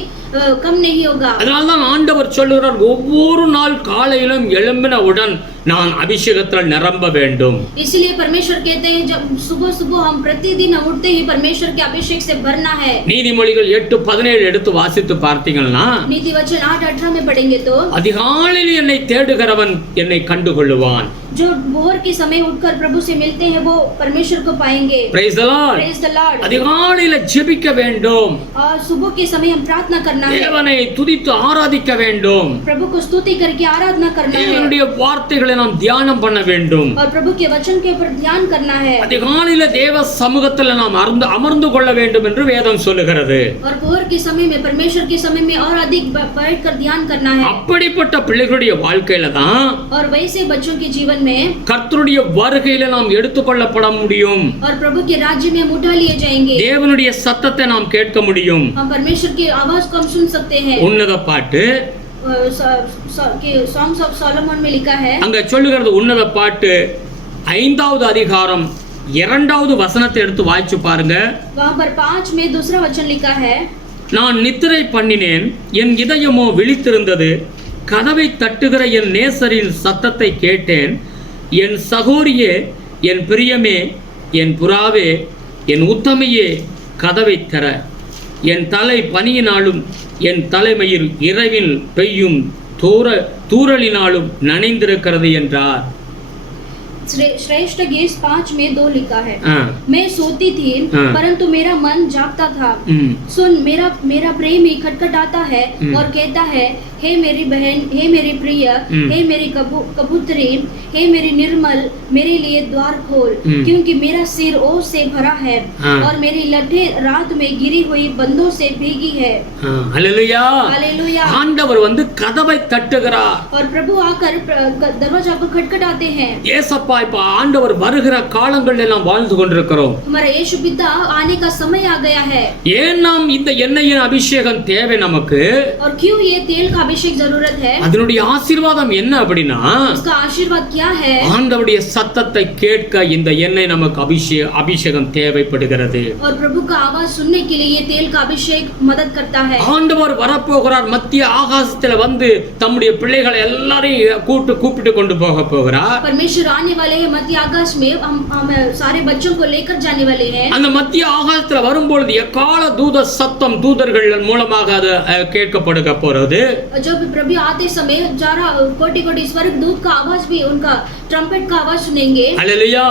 कम नहीं होगा। அதனால்தான் ஆண்டவர் சொல்லுகிறார், ஒவ்வொரு நாள் காலையிலும் எழும்பினவுடன் நான் அபிஷேகத்தால் நிரம்ப வேண்டும்। इसलिए परमेश्वर कहते हैं, जब सुबह सुबह हम प्रतिदिन उठते ही परमेश्वर के अभिषेक से भरना है। நீதிமொழிகள் 8:17 எடுத்து வாசித்து பார்த்தீங்கன்னா, नीति वचन 8:18 में पढ़ेंगे तो, அதிகாலையில் என்னை தேடுகிறவன் என்னை கண்டுகொள்ளுவான்। जो भोर के समय उठकर प्रभु से मिलते हैं वो परमेश्वर को पाएंगे। Praise the Lord. Praise the Lord. அதிகாலையில் ஜெபிக்க வேண்டும்। और सुबह के समय हम प्रार्थना करना है। தேவனை துதித்து ஆராதிக்க வேண்டும்। प्रभु को स्तुति करके आराधना करना है। தேவனுடைய வார்த்தைகளை வசனங்களை நாம் தியானம் பண்ண வேண்டும். और प्रभु के वचन के ऊपर ध्यान करना है. அதிகாலையில தேவ சமூகத்தில் நாம் அமர்ந்து கொள்ள வேண்டும் என்று வேதம் சொல்லுகிறது. और भोर के समय में परमेश्वर के समय में और अधिक बैठकर ध्यान करना है. அப்படிப்பட்ட பிள்ளைகளுடைய வாழ்க்கையில தான் और वैसे बच्चों के जीवन में கர்த்தருடைய வருகையில நாம் எடுத்துக்கொள்ளப்பட முடியும். और प्रभु के राज्य में हम उठा लिए जाएंगे. தேவனுடைய சத்தத்தை நாம் கேட்க முடியும். हम परमेश्वर की आवाज को हम सुन सकते हैं. உன்னத பாட்டு सॉन्ग्स ऑफ सोलोमन में लिखा है. அங்க சொல்லுகிறது உன்னத பாட்டு 5வது அதிகாரம் 2வது வசனத்தை எடுத்து வாசிச்சு பாருங்க. वहां पर 5 में दूसरा वचन लिखा है. நான் நித்திரை பண்ணினேன், என் இதயமோ விழித்திருந்தது, கதவை தட்டுகிற என் நேசரின் சத்தத்தை கேட்டேன். என் சகோரியே, என் பிரியமே, என் புறாவே, என் உத்தமையே, கதவை தர. என் தலை பனியினாலும் என் தலைமயிர் இரவில் பெய்யும் தூறலினாலும் நனைந்திருக்கிறது என்றார். श्रेष्ठ गीत 5 में 2 लिखा है. मैं सोती थी परंतु मेरा मन जागता था. सुन, मेरा प्रेमी खटखटाता है और कहता है, हे मेरी बहन, हे मेरी प्रिय, हे मेरी कबूतरी, हे मेरी निर्मल, मेरे लिए द्वार खोल, क्योंकि मेरा सिर ओस से भरा है और मेरी लठे रात में गिरी हुई बंदों से भीगी है. हालेलुया. हालेलुया. ஆண்டவர் வந்து கதவை தட்டுகிறார். और प्रभु आकर दरवाजा को खटखटाते हैं. ஏசப்பா இப்ப ஆண்டவர் வருகிற காலங்களில் நாம் வாழ்ந்து கொண்டிருக்கிறோம். हमारा यीशु पिता आने का समय आ गया है. ஏன் நாம் இந்த எண்ணெயின் அபிஷேகம் தேவை நமக்கு? और क्यों ये तेल का अभिषेक जरूरत है? அதனுடைய ஆசீர்வாதம் என்ன அப்படினா, उसका आशीर्वाद क्या है? ஆண்டவருடைய சத்தத்தை கேட்க இந்த எண்ணெய் நமக்கு அபிஷேகம் தேவைப்படுகிறது. और प्रभु का आवाज सुनने के लिए ये तेल का अभिषेक मदद करता है. ஆண்டவர் வரப்போகிறார், மத்திய ஆகாசத்துல வந்து தம்முடைய பிள்ளைகளை எல்லாரையும் கூப்பிட்டு கொண்டு போகிறார். परमेश्वर आने वाले हैं मध्य आकाश में. हम सारे बच्चों को लेकर जाने वाले हैं. அந்த மத்திய ஆகாசத்துல வரும்பொழுது எக்கால தூத சத்தம் தூதர்கள் மூலமாக அது கேட்கப்படுக போறது. जब प्रभु आते समय जरा कोटि स्वर्ग दूत का आवाज भी, उनका ट्रम्पेट का आवाज सुनेंगे. हालेलुया.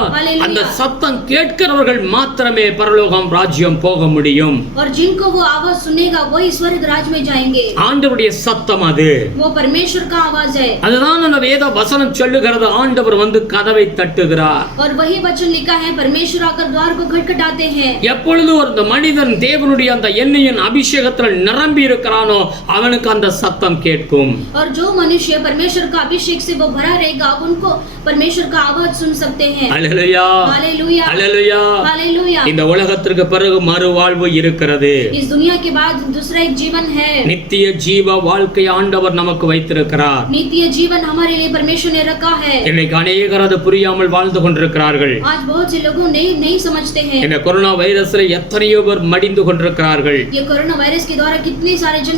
அந்த சத்தம் கேட்கிறவர்கள் மாத்திரமே பரலோகம் ராஜ்யம் போக முடியும். और जिनको वो आवाज सुनेगा वही स्वर्ग राज्य में जाएंगे. ஆண்டவருடைய சத்தம் அது. वो परमेश्वर का आवाज है. அதுதான் அந்த வேத வசனம் சொல்லுகிறது, ஆண்டவர் வந்து கதவை தட்டுகிறார். और वही वचन लिखा है, परमेश्वर आकर द्वार को खटखटाते हैं. எப்பொழுது ஒரு மனிதன் தேவனுடைய அந்த எண்ணெயின் அபிஷேகத்தில் நிரம்பி இருக்கிறானோ அவனுக்கு அந்த சத்தம் கேட்கும். और जो मनुष्य परमेश्वर का अभिषेक से वो भरा रहेगा, उनको परमेश्वर का आवाज सुन सकते हैं. हालेलुया. हालेलुया. हालेलुया. हालेलुया. இந்த உலகத்திற்கு பிறகு மறுவாழ்வு இருக்கிறது. इस दुनिया के बाद दूसरा एक जीवन है. நித்திய ஜீவ வாழ்க்கை ஆண்டவர் நமக்கு வைத்திருக்கிறார். नित्य जीवन हमारे लिए परमेश्वर ने रखा है. இன்னைக்கு अनेகர் அது புரியாமல் வாழ்ந்து கொண்டிருக்கிறார்கள். आज बहुत से लोग नहीं समझते हैं. இந்த கொரோனா வைரஸ்ல எத்தனையோ பேர் மடிந்து கொண்டிருக்கிறார்கள். ये कोरोना वायरस के द्वारा कितने सारे जन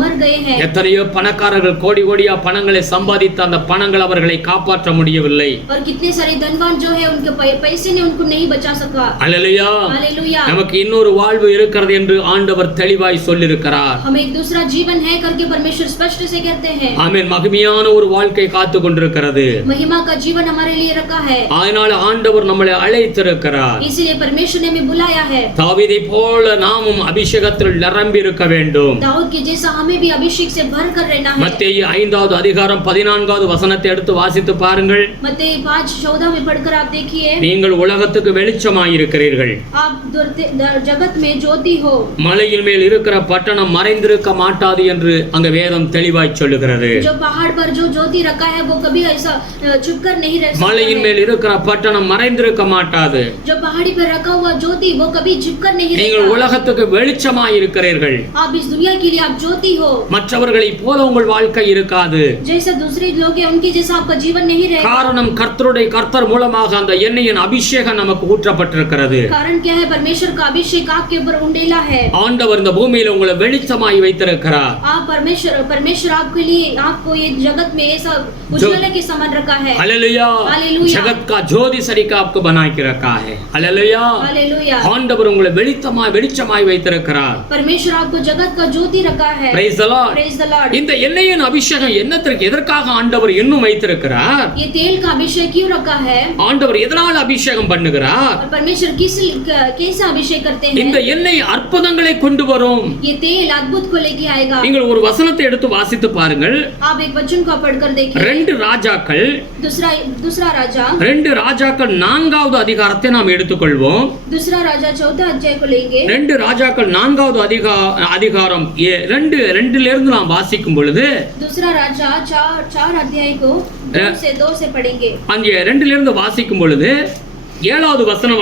मर गए हैं. எத்தனையோ பணக்காரர்கள் கோடியா பணங்களை சம்பாதித்த அந்த பணங்கள் அவர்களை காப்பாற்ற முடியவில்லை. और कितने सारे धनवान जो है उनके पैसे ने उनको नहीं बचा सका. हालेलुया. हालेलुया. நமக்கு இன்னொரு வாழ்வு இருக்கிறது என்று ஆண்டவர் தெளிவாய் சொல்லியிருக்கிறார். हमें एक दूसरा जीवन है करके परमेश्वर स्पष्ट से कहते हैं. ஆமென். மகிமையான ஒரு வாழ்க்கை காத்து கொண்டிருக்கிறது. महिमा का जीवन हमारे लिए रखा है. அதனால ஆண்டவர் நம்மளை அழைத்திருக்கிறார். इसीलिए परमेश्वर ने हमें बुलाया है. தாவீதை போல நாமும் அபிஷேகத்தில் நிரம்பி இருக்க வேண்டும். दाऊद के जैसा हमें भी अभिषेक से भर कर रहना है. மத்தேயு 5வது அதிகாரம் 14வது வசனத்தை எடுத்து வாசித்து பாருங்கள். मत्ती 5:14 में पढ़कर आप देखिए. நீங்கள் உலகத்துக்கு வெளிச்சமாய் இருக்கிறீர்கள். आप जगत में ज्योति हो. மலையின் மேல் இருக்கிற பட்டணம் மறைந்திருக்க மாட்டாது என்று அங்க வேதம் தெளிவாய் சொல்லுகிறது. जो पहाड़ पर जो ज्योति रखा है वो कभी ऐसा छुपकर नहीं रह सकता. மலையின் மேல் இருக்கிற பட்டணம் மறைந்திருக்க மாட்டாது. जो पहाड़ी पर रखा हुआ ज्योति वो कभी छुपकर नहीं रहता. நீங்கள் உலகத்துக்கு வெளிச்சமாய் இருக்கிறீர்கள். आप इस दुनिया के लिए आप ज्योति हो. மற்றவர்களை போல உங்கள் வாழ்க்கை இருக்காது. जैसा दूसरे लोग हैं उनकी जैसा आपका जीवन नहीं रहेगा. காரணம் கர்த்தர் மூலமாக அந்த எண்ணெயின் அபிஷேகம் நமக்கு ஊற்றப்பட்டிருக்கிறது. कारण क्या है? परमेश्वर का अभिषेक आपके ऊपर उंडेला है. ஆண்டவர் இந்த பூமியில உங்களை வெளிச்சமாய் வைத்திருக்கிறார். आप परमेश्वर आपके लिए आपको ये जगत में ऐसा उज्ज्वल के समान रखा है. हालेलुया. हालेलुया. जगत का ज्योति सरीका आपको बना के रखा है. हालेलुया. हालेलुया. ஆண்டவர் உங்களை வெளிச்சமாய் வைத்திருக்கிறார். परमेश्वर आपको जगत का ज्योति रखा है. Praise the Lord. Praise the Lord. இந்த எண்ணெயின் அபிஷேகம் எதற்காக ஆண்டவர் இன்னும் வைத்திருக்கிறார்? பண்ணுகிறார்? ये तेल का अभिषेक क्यों रखा है? ஆண்டவர் எதனால் அபிஷேகம் பண்ணுகிறார்? और परमेश्वर कैसे अभिषेक करते हैं? இந்த எண்ணெய் அற்புதங்களை கொண்டு வரும். ये तेल अद्भुत को लेके आएगा. நீங்கள் ஒரு வசனத்தை எடுத்து வாசித்து பாருங்கள். आप एक वचन को पढ़कर देखिए. 2 ராஜாக்கள் दूसरा राजा 2 ராஜாக்கள் 4வது அதிகாரத்தை நாம் எடுத்துக்கொள்வோம். दूसरा राजा 4 अध्याय को लेंगे. 2 ராஜாக்கள் 4வது அதிகாரம் 2 இருந்து நாம் வாசிக்கும் பொழுது दूसरा राजा 4 अध्याय को 2 से पढ़ेंगे. அங்கே 2 இருந்து வாசிக்கும் பொழுது 7வது வசனம்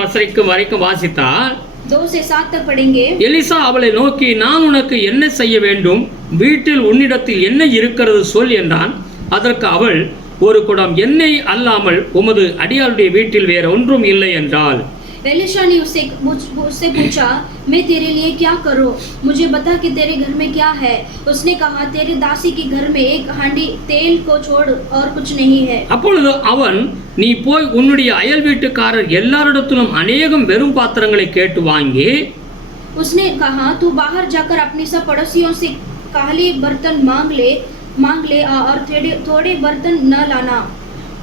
வரைக்கும் வாசித்தால் 2 से 7 तक पढ़ेंगे. எலிசா அவளை நோக்கி, நான் உனக்கு என்ன செய்ய வேண்டும்? வீட்டில் உன்னிடத்தில் என்ன இருக்கிறது சொல் என்றான். அதற்கு அவள், ஒரு குடம் எண்ணெய் அல்லாமல் உமது அடியாளுடைய வீட்டில் வேற ஒன்றும் இல்லை என்றாள். एलिशा ने उससे पूछा, मैं तेरे लिए क्या करूं? मुझे बता कि तेरे घर में क्या है? उसने कहा, तेरे दासी के घर में एक हांडी तेल को छोड़ और कुछ नहीं है. அப்பொழுது அவன், நீ போய் உன்னுடைய அயல் வீட்டுக்காரர் எல்லாரிடத்திலும் अनेகம் வெறும் பாத்திரங்களை கேட்டு வாங்கி. उसने कहा, तू बाहर जाकर अपने सब पड़ोसियों से काले बर्तन मांग ले और थोड़े बर्तन न लाना.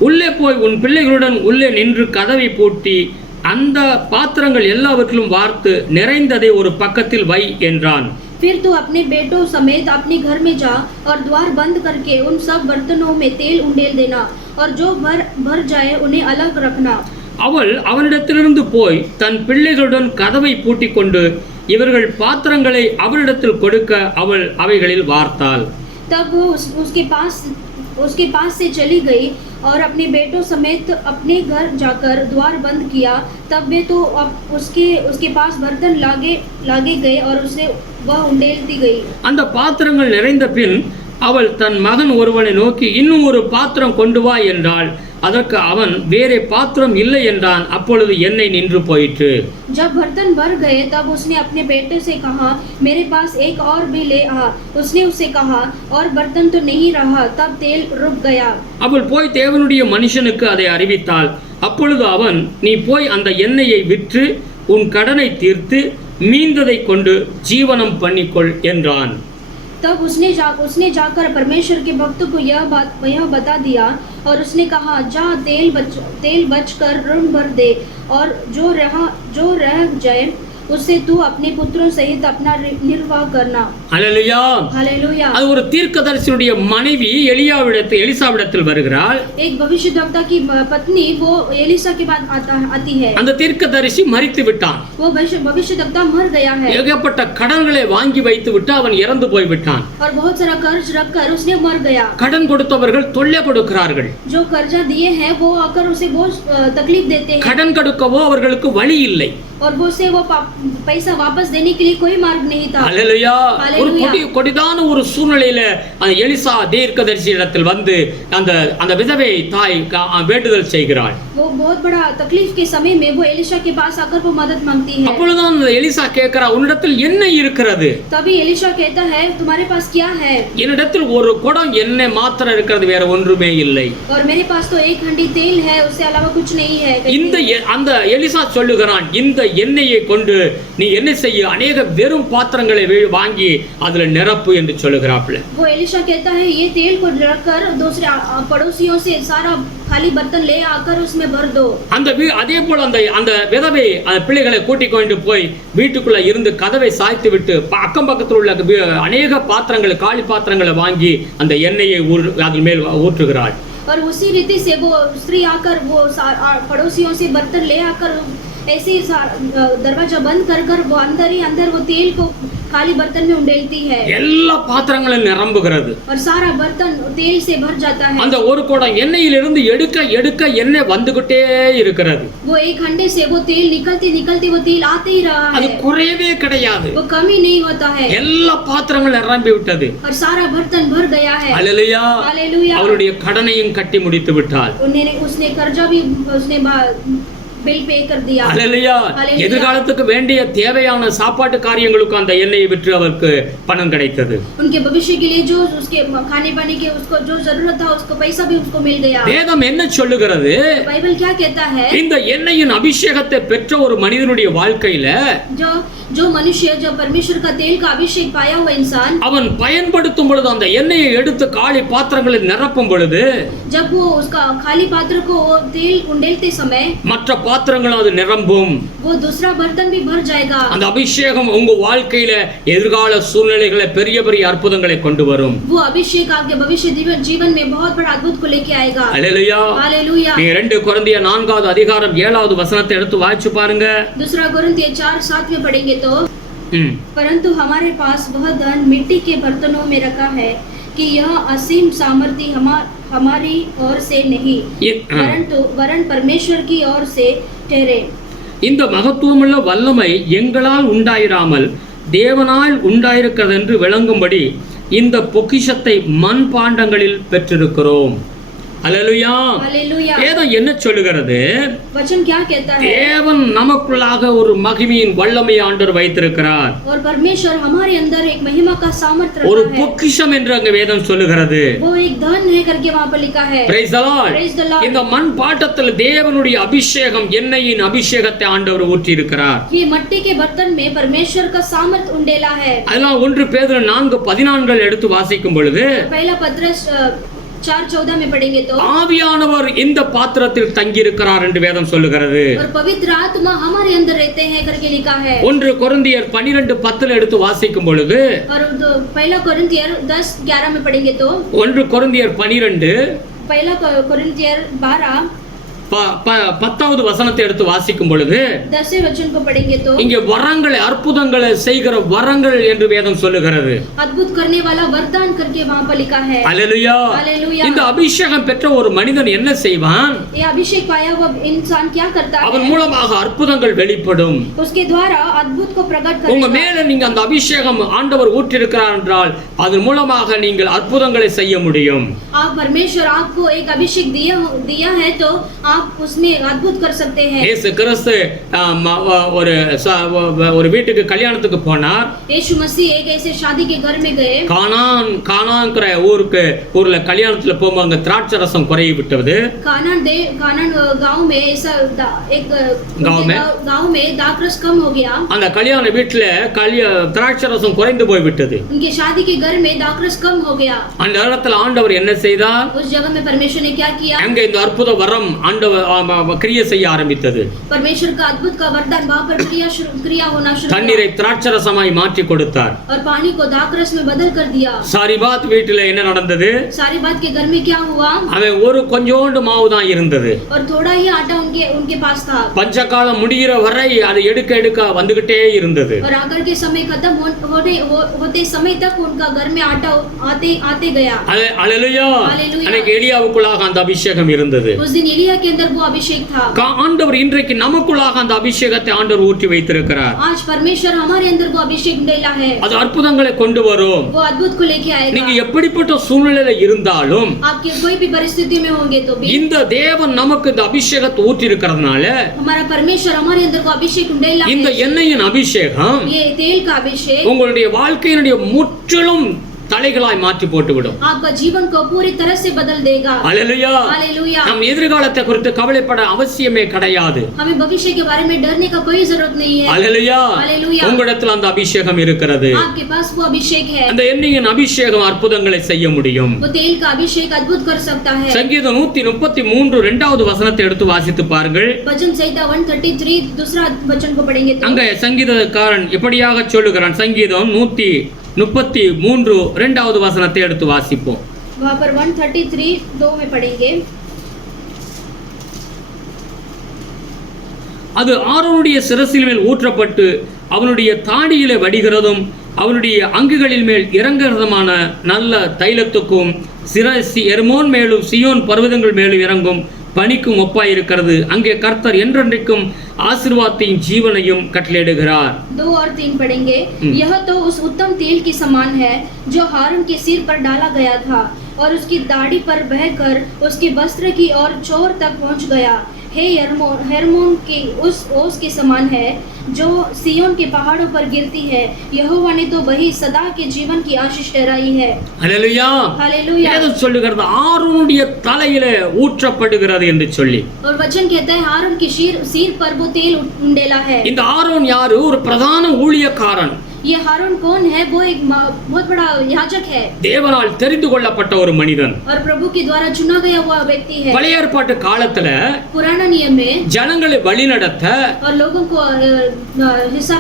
உள்ளே போய் உன் பிள்ளைகளுடன் உள்ளே நின்று கதவை பூட்டி அந்த பாத்திரங்கள் எல்லாவற்றிலும் வார்த்து நிறைந்ததை ஒரு பக்கத்தில் வை என்றான். फिर तू अपने बेटों समेत अपने घर में जा और द्वार बंद करके उन सब बर्तनों में तेल उंडेल देना और जो भर जाए उन्हें अलग रखना. அவள் அவனிடத்திலிருந்து போய் தன் பிள்ளைகளுடன் கதவை பூட்டிக் கொண்டு இவர்கள் பாத்திரங்களை அவரிடத்தில் கொடுக்க அவள் அவைகளில் வார்த்தாள். तब वो उसके पास से चली गई और अपने बेटों समेत अपने घर जाकर द्वार बंद किया. तब वे तो उसके पास बर्तन लागे गए और उसे वह उंडेलती गई. அந்த பாத்திரங்கள் நிறைந்த பின் அவள் தன் மகன் ஒருவனை நோக்கி, இன்னும் ஒரு பாத்திரம் கொண்டு வா என்றாள். அதற்கு அவன், வேறே பாத்திரம் இல்லை என்றான். அப்பொழுது எண்ணெய் நின்று போயிற்று. जब बर्तन भर गए तब उसने अपने बेटे से कहा, मेरे पास एक और भी ले आ. उसने उससे कहा, और बर्तन तो नहीं रहा. तब तेल रुक गया. அவள் போய் தேவனுடைய மனுஷனுக்கு அதை அறிவித்தாள். அப்பொழுது அவன், நீ போய் அந்த எண்ணெயை விற்று உன் கடனை தீர்த்து மீந்ததை கொண்டு ஜீவனம் பண்ணிக்கொள் என்றான். तब उसने जाकर परमेश्वर के भक्त को यह बता दिया और उसने कहा, जा तेल बच कर ऋण भर दे और जो रह जाए उससे तू अपने पुत्रों सहित अपना निर्वाह करना. ஹல்லேலூயா. हालेलुया. அது ஒரு தீர்க்கதரிசியுடைய மனைவி எலிசாவிடத்தில் வருகிறாள். एक भविष्यद्वक्ता की पत्नी वो एलिसा के बाद आती है. அந்த தீர்க்கதரிசி மரித்து விட்டான். वो भविष्यद्वक्ता मर गया है. ஏகப்பட்ட கடன்களை வாங்கி வைத்து விட்டு அவன் இறந்து போய் விட்டான். और बहुत सारा कर्ज रखकर उसने मर गया. கடன் கொடுத்தவர்கள் தொல்லை கொடுக்கிறார்கள். जो कर्जा दिए हैं वो आकर उसे बहुत तकलीफ देते हैं. கடன் கொடுக்கவோ அவர்களுக்கு வழி இல்லை. और वो से वो पैसा वापस देने के लिए कोई मार्ग नहीं था. ஹல்லேலூயா. ஒரு கொடிதான ஒரு சூழ்நிலையில அந்த எலிசா தீர்க்கதரிசியிடத்தில் வந்து அந்த விதவை தாய் வேண்டுதல் செய்கிறாள். वो बहुत बड़ा तकलीफ के समय में वो एलिशा के पास आकर वो मदद मांगती है. அப்பொழுதுதான் எலிசா கேட்கிறா, உன்னிடத்தில் என்ன இருக்கிறது? तभी एलिशा कहता है, तुम्हारे पास क्या है? என்னிடத்தில் ஒரு குடம் எண்ணெய் மாத்திரம் இருக்கிறது, வேற ஒன்றுமே இல்லை. और मेरे पास तो एक हंडी तेल है, उससे अलावा कुछ नहीं है. அந்த எலிசா சொல்லுகிறான், இந்த எண்ணெயை கொண்டு நீ என்ன செய்ய, अनेक வெறும் பாத்திரங்களை வாங்கி அதுல நிரப்பு என்று சொல்லுகிறாப்ல. वो एलिशा कहता है, ये तेल को रखकर दूसरे पड़ोसियों से सारा खाली बर्तन ले आकर उसमें भर दो. அதே போல அந்த விதவை பிள்ளைகளை கூட்டிக் கொண்டு போய் வீட்டுக்குள்ள இருந்து கதவை சாய்த்து விட்டு அக்கம் பக்கத்தில் உள்ள अनेक பாத்திரங்களை காலி பாத்திரங்களை வாங்கி அந்த எண்ணெயை அதன் மேல் ஊற்றுகிறாள். और उसी रीति से वो स्त्री आकर वो पड़ोसियों से बर्तन ले आकर ऐसे ही दरवाजा बंद कर वो अंदर वो तेल को खाली बर्तन में उंडेलती है. எல்லா பாத்திரங்களும் நிரம்புகிறது. और सारा बर्तन तेल से भर जाता है. அந்த ஒரு குடம் எண்ணெயிலிருந்து எடுக்க எண்ணெய் வந்துகிட்டே இருக்கிறது. वो एक हंडे से वो तेल निकलते वो तेल आते ही रहा है. அது குறையவே கிடையாது. वो कमी नहीं होता है. எல்லா பாத்திரங்களும் நிரம்பி விட்டது. और सारा बर्तन भर गया है. ஹல்லேலூயா. हालेलुया. அவளுடைய கடனையும் கட்டி முடித்து விட்டாள். उसने कर्जा भी उसने बिल पे कर दिया. ஹல்லேலூயா. எதிர்காலத்துக்கு வேண்டிய தேவையான சாப்பாட்டு காரியங்களுக்கு அந்த எண்ணெயை விற்று அவருக்கு பணம் கிடைத்தது. उनके भविष्य के लिए जो उसके खाने पानी के उसको जो जरूरत था उसको पैसा भी उसको मिल गया. வேதம் என்ன சொல்லுகிறது? बाइबल क्या कहता है? இந்த எண்ணெயின் அபிஷேகத்தை பெற்ற ஒரு மனிதனுடைய வாழ்க்கையில जो मनुष्य जो परमेश्वर का तेल का अभिषेक पाया हुआ इंसान அவன் பயன்படுத்தும் பொழுது அந்த எண்ணெயை எடுத்து காலி பாத்திரங்களில் நிரப்பும் பொழுது जब वो उसका खाली पात्र को वो तेल उंडेलते समय மற்ற பாத்திரங்களும் அது நிரம்பும். वो दूसरा बर्तन भी भर जाएगा. அந்த अभिषेகம் உங்க வாழ்க்கையில எதிர்கால சூழ்நிலைகளை பெரிய பெரிய அற்புதங்களை கொண்டு வரும். वो अभिषेक आपके भविष्य जीवन में बहुत बड़ा अद्भुत को लेके आएगा. हालेलुया. हालेलुया. நீ 2 கொரிந்தியர் 4வது அதிகாரம் 7வது வசனத்தை எடுத்து வாசிச்சு பாருங்க. दूसरा कोरिन्थियर 4:7 में पढ़ेंगे तो परंतु हमारे पास वह धन मिट्टी के बर्तनों में रखा है कि यह असीम सामर्थ्य हमारी ओर से नहीं परंतु वरन परमेश्वर की ओर से ठहरे. இந்த மகத்துவமுள்ள வல்லமை எங்களால் உண்டாயிராமல் தேவனால் உண்டாயிருக்கிறது என்று விளங்கும்படி இந்த பொக்கிஷத்தை மண் பாண்டங்களில் பெற்றிருக்கிறோம். அல்லேலூயா. அல்லேலூயா. வேதம் என்ன சொல்லுகிறது? वचन क्या कहता है? தேவன் நமக்குள்ளாக ஒரு மகிமையின் வல்லமை ஆண்டவர் வைத்திருக்கிறார். और परमेश्वर हमारे अंदर एक महिमा का सामर्थ्य रखा है. ஒரு பொக்கிஷம் என்று அங்க வேதம் சொல்லுகிறது. वो एक धन है करके वहां पर लिखा है. Praise the Lord. Praise the Lord. இந்த மண் பாட்டத்தில் தேவனுடைய அபிஷேகம் எண்ணெயின் அபிஷேகத்தை ஆண்டவர் ஊற்றி இருக்கிறார். ये मिट्टी के बर्तन में परमेश्वर का सामर्थ्य उंडेला है. அதெல்லாம் 1 பேதுரு 4:14 எடுத்து வாசிக்கும் பொழுது पहला पत्रस 4:14 में पढ़ेंगे तो ஆவியானவர் இந்த பாத்திரத்தில் தங்கி இருக்கிறார் என்று வேதம் சொல்லுகிறது. और पवित्र आत्मा हमारे अंदर रहते हैं करके लिखा है. 1 கொரிந்தியர் 12:10 எடுத்து வாசிக்கும் பொழுது और पहला कोरिन्थियर 10:11 में पढ़ेंगे तो 1 கொரிந்தியர் 12 पहला कोरिन्थियर 12 10வது வசனத்தை எடுத்து வாசிக்கும் பொழுது 10वें वचन को पढ़ेंगे तो இங்கே வரங்களை அற்புதங்களை செய்கிற வரங்கள் என்று வேதம் சொல்லுகிறது. अद्भुत करने वाला वरदान करके वहां पर लिखा है. हालेलुया. हालेलुया. இந்த அபிஷேகம் பெற்ற ஒரு மனிதன் என்ன செய்வான்? ये अभिषेक पाया हुआ इंसान क्या करता है? அவன் மூலமாக அற்புதங்கள் வெளிப்படும். उसके द्वारा अद्भुत को प्रकट உங்க करेगा. மேல நீங்க அந்த அபிஷேகம் ஆண்டவர் ஊற்றி இருக்கிறார் என்றால் அதன் மூலமாக நீங்கள் அற்புதங்களை செய்ய முடியும். आप परमेश्वर आपको एक अभिषेक दिया है तो आप उसमें अद्भुत कर सकते हैं. இயேசு கிறிஸ்து ஒரு வீட்டுக்கு கல்யாணத்துக்கு போனார். यीशु मसीह एक ऐसे शादी के घर में गए. கானான்ங்கற ஊர்ல கல்யாணத்துல போகும்போது அங்க திராட்சை ரசம் குறைய விட்டது. कानान गांव में ऐसा एक गांव में दाखरस कम हो गया. அந்த கல்யாண வீட்டுல திராட்சை ரசம் குறைந்து போய் விட்டது. उनके शादी के घर में दाखरस कम हो गया. அந்த இடத்துல ஆண்டவர் என்ன செய்தார்? उस जगह में परमेश्वर ने क्या किया? அங்க இந்த அற்புத வரம் ஆண்டவர் கிரியை செய்ய ஆரம்பித்தது. परमेश्वर का अद्भुत का वरदान वहां पर क्रिया होना शुरू हुआ. தண்ணீரை திராட்சை ரசமாய் மாற்றி கொடுத்தார். और पानी को दाखरस में बदल कर दिया. சாரிபாத் வீட்டுல என்ன நடந்தது? सारीबात के घर में क्या हुआ? அவன் ஒரு கொஞ்சோண்டு மாவு தான் இருந்தது. और थोड़ा ही आटा उनके पास था. பஞ்சகாலம் முடிகிற வரை அதை எடுக்க வந்துகிட்டே இருந்தது. और आकर के समय खत्म होते समय तक उनका घर में आटा आते गया. அல்லேலூயா. हालेलुया. அன்னைக்கு எலியாவுக்குள்ளாக அந்த அபிஷேகம் இருந்தது. उस दिन एलिया के अंदर वो अभिषेक था. ஆண்டவர் இன்றைக்கு நமக்குள்ளாக அந்த அபிஷேகத்தை ஆண்டவர் ஊற்றி வைத்திருக்கிறார். आज परमेश्वर हमारे अंदर वो अभिषेक डाला है. அது அற்புதங்களை கொண்டு வரும். वो अद्भुत को लेके आएगा. நீங்க எப்படிப்பட்ட சூழ்நிலையில இருந்தாலும் आपके कोई भी परिस्थिति में होंगे तो भी இந்த தேவன் நமக்கு இந்த அபிஷேகத்தை ஊற்றி இருக்கிறதுனால हमारा परमेश्वर हमारे अंदर को अभिषेक डाला இந்த है. எண்ணெயின் அபிஷேகம் ये तेल का अभिषेक உங்களுடைய வாழ்க்கையினுடைய முற்றிலும் தலைகளாய் மாற்றி போட்டுவிடும். आपका जीवन को पूरी तरह से बदल देगा. அல்லேலூயா. हालेलुया. நம் எதிர்காலத்தை குறித்து கவலைப்பட அவசியமே கிடையாது. हमें भविष्य के बारे में डरने का कोई जरूरत नहीं है. அல்லேலூயா. हालेलुया. உங்களிடத்தில் அந்த அபிஷேகம் இருக்கிறது. आपके पास वो अभिषेक है. அந்த எண்ணெயின் அபிஷேகம் அற்புதங்களை செய்ய முடியும். वो तेल का अभिषेक अद्भुत कर सकता है. சங்கீதம் 133 2வது வசனத்தை எடுத்து வாசித்து பாருங்கள். भजन संहिता 133 दूसरा वचन को पढ़ेंगे तो அங்க சங்கீதக்காரன் இப்படியாக சொல்லுகிறான். சங்கீதம் 133 2வது வசனத்தை எடுத்து வாசிப்போம். वहां पर 133 2 में पढ़ेंगे. அது ஆரோனுடைய சிரசில் மேல் ஊற்றப்பட்டு அவனுடைய தாடியிலே வடிகிறதும் அவனுடைய அங்குகளில் மேல் இறங்குறதுமான நல்ல தைலத்துக்கும் எர்மோன் மேலும் சியோன் பர்வதங்கள் மேலும் இறங்கும் பனிக்கும் ஒப்பாயிருக்கிறது. அங்கே கர்த்தர் என்றென்றைக்கும் ஆசீர்வாதத்தையும் ஜீவனையும் கட்டளையிடுகிறார். 2 और 3 पढ़ेंगे. यह तो उस उत्तम तेल के समान है जो हारून के सिर पर डाला गया था और उसकी दाढ़ी पर बहकर उसके वस्त्र की ओर चोर तक पहुंच गया. हे हेर्मोन के उस ओस के समान है जो सियोन के पहाड़ों पर गिरती है। यहोवा ने तो वही सदा के जीवन की आशीष ठहराई है। அல்லேலூயா. हालेलुया। வேதம் சொல்லுகிறது ஆரோனுடைய தலையிலே ஊற்றப்படுகிறது என்று சொல்லி. और वचन कहता है हारून की सिर पर वो तेल उंडेला है। இந்த ஆரோன் யாரு? ஒரு பிரதான ஊழியக்காரன். ये हारून कौन है? वो एक बहुत बड़ा याजक है, தேவனால் தெரிந்து கொள்ளப்பட்ட ஒரு மனிதன். और प्रभु के द्वारा चुना गया हुआ व्यक्ति है। பழைய ஏற்பாட்டு காலத்துல पुराना नियम में ஜனங்களை வழிநடத்த और लोगों को हिस्सा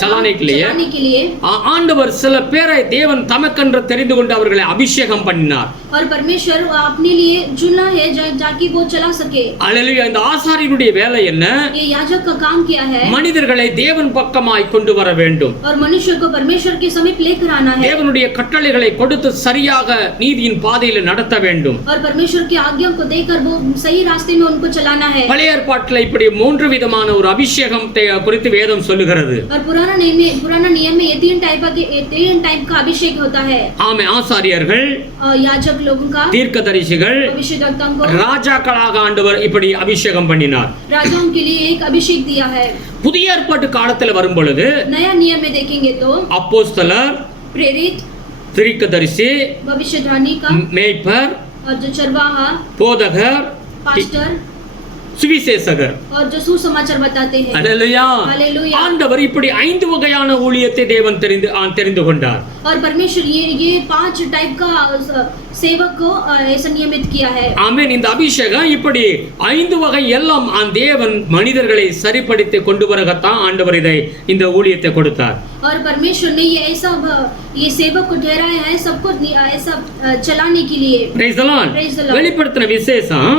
चलाने के लिए ஆண்டவர் சில பேரை தேவன் தமக்கென்று தெரிந்து கொண்டு அவர்களை அபிஷேகம் பண்ணினார். और परमेश्वर अपने लिए चुना है ताकि वो चला सके। அல்லேலூயா. இந்த ஆசாரியனுடைய வேலை என்ன? ये याजक का काम क्या है? மனிதர்களை தேவன் பக்கமாய் கொண்டு வர வேண்டும். और मनुष्य को परमेश्वर के समीप लेकर आना है। தேவனுடைய கட்டளைகளை கொடுத்து சரியாக நீதியின் பாதையில் நடத்த வேண்டும். और परमेश्वर की आज्ञा को देकर वो सही रास्ते में उनको चलाना है। பழைய ஏற்பாட்டில் இப்படி மூன்று விதமான ஒரு அபிஷேகத்தை குறித்து வேதம் சொல்லுகிறது. और पुराना नियम में ये तीन टाइप का अभिषेक होता है। ஆமென். ஆசாரியர்கள், याजक लोगों का, தீர்க்கதரிசிகள், अभिषेकताओं को, ராஜாக்களாக ஆண்டவர் இப்படி அபிஷேகம் பண்ணினார். राजाओं के लिए एक अभिषेक दिया है। புதிய ஏற்பாட்டு காலத்தில் வரும் பொழுது नया नियम में देखेंगे तो அப்போஸ்தலர், प्रेरित, தீர்க்கதரிசி, भविष्यवाणी का, மேய்ப்பர், और जो चरवाहा, போதகர், पास्टर சுவிசேஷகர். और जो सुसमाचार बताते हैं। அல்லேலூயா. हालेलुया। ஆண்டவர் இப்படி 5 வகையான ஊழியத்தை தேவன் தெரிந்து கொண்டார். और परमेश्वर ये 5 टाइप का सेवक को ऐसा नियमित किया है। ஆமென். இந்த அபிஷேகம் இப்படி 5 வகை எல்லாம் தேவன் மனிதர்களை சரிப்படுத்தி கொண்டு வரகத்தான் ஆண்டவர் இந்த ஊழியத்தை கொடுத்தார். और परमेश्वर ने ये सेवक को ठहराया है सबको ऐसा चलाने के लिए। Praise the Lord. Praise the Lord. வெளிப்படுத்தின விசேஷம்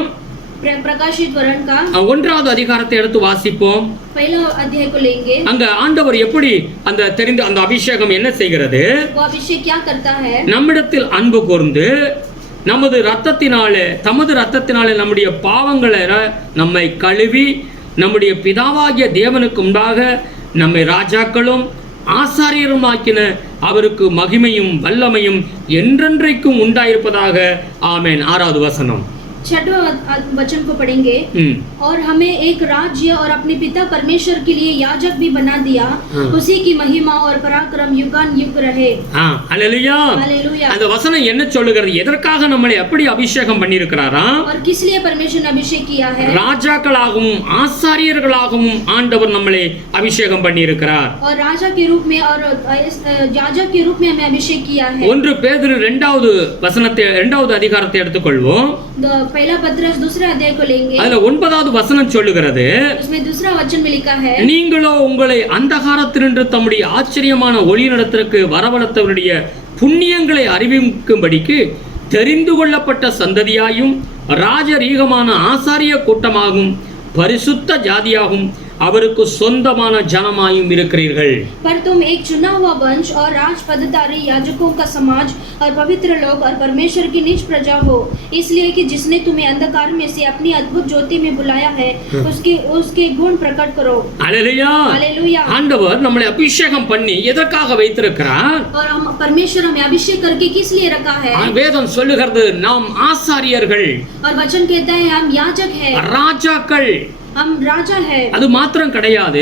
प्रकाशित वरण का 1வது அதிகாரத்தை எடுத்து வாசிப்போம். पहला अध्याय को लेंगे। அங்க ஆண்டவர் எப்படி அந்த அபிஷேகம் என்ன செய்கிறது? वो अभिषेक क्या करता है? நம்மிடத்தில் அன்பு கூர்ந்து தமது ரத்தத்தினாலே நம்முடைய பாவங்களை நம்மை கழுவி நம்முடைய பிதாவாகிய தேவனுக்கு முன்பாக நம்மை ராஜாக்களும் ஆசாரியருமாக்கின அவருக்கு மகிமையும் வல்லமையும் என்றென்றைக்கும் உண்டாயிருப்பதாக. ஆமென். 6வது வசனம். 6वां वचन को पढ़ेंगे। और हमें एक राज्य और अपने पिता परमेश्वर के लिए याजक भी बना दिया, उसी की महिमा और पराक्रम युगानुयुग रहे। हालेलुया. हालेलुया। அந்த வசனம் என்ன சொல்லுகிறது? எதற்காக நம்மளை எப்படி அபிஷேகம் பண்ணியிருக்கிறாரா? और किस लिए परमेश्वर ने अभिषेक किया है? ராஜாக்களாகவும் ஆசாரியர்களாகவும் ஆண்டவர் நம்மளை அபிஷேகம் பண்ணியிருக்கிறார். और राजा के रूप में और याजक के रूप में हमें अभिषेक किया है। 1 பேதுரு 2வது அதிகாரத்தை எடுத்துக்கொள்வோம். पहला पत्रस 2 अध्याय को लेंगे। அதுல 9வது வசனம் சொல்லுகிறது, उसमें दूसरा वचन में लिखा है, நீங்களோ உங்களை அந்தகாரத்தினின்று தம்முடைய ஆச்சரியமான ஒளி நடத்திற்கு வரவழைத்தவருடைய புண்ணியங்களை அறிவிக்கும்படிக்கு தெரிந்து கொள்ளப்பட்ட சந்ததியாயும் ராஜரீகமான ஆசாரிய கூட்டமாகும் பரிசுத்த ஜாதியாகும் அவருக்கு சொந்தமான ஜனமாயும் இருக்கிறீர்கள். पर तुम एक चुना हुआ वंश और राज पदधारी याजकों का समाज और पवित्र लोग और परमेश्वर की निज प्रजा हो, इसलिए कि जिसने तुम्हें अंधकार में से अपनी अद्भुत ज्योति में बुलाया है उसके गुण प्रकट करो। हालेलुया. हालेलुया। ஆண்டவர் நம்மளை அபிஷேகம் பண்ணி எதற்காக வைத்திருக்கிறார்? और हम परमेश्वर हमें अभिषेक करके किस लिए रखा है? வேதம் சொல்லுகிறது நாம் ஆசாரியர்கள், और वचन कहता है हम याजक है, ராஜாக்கள். हम राजा है। அது மாத்திரம் கிடையாது,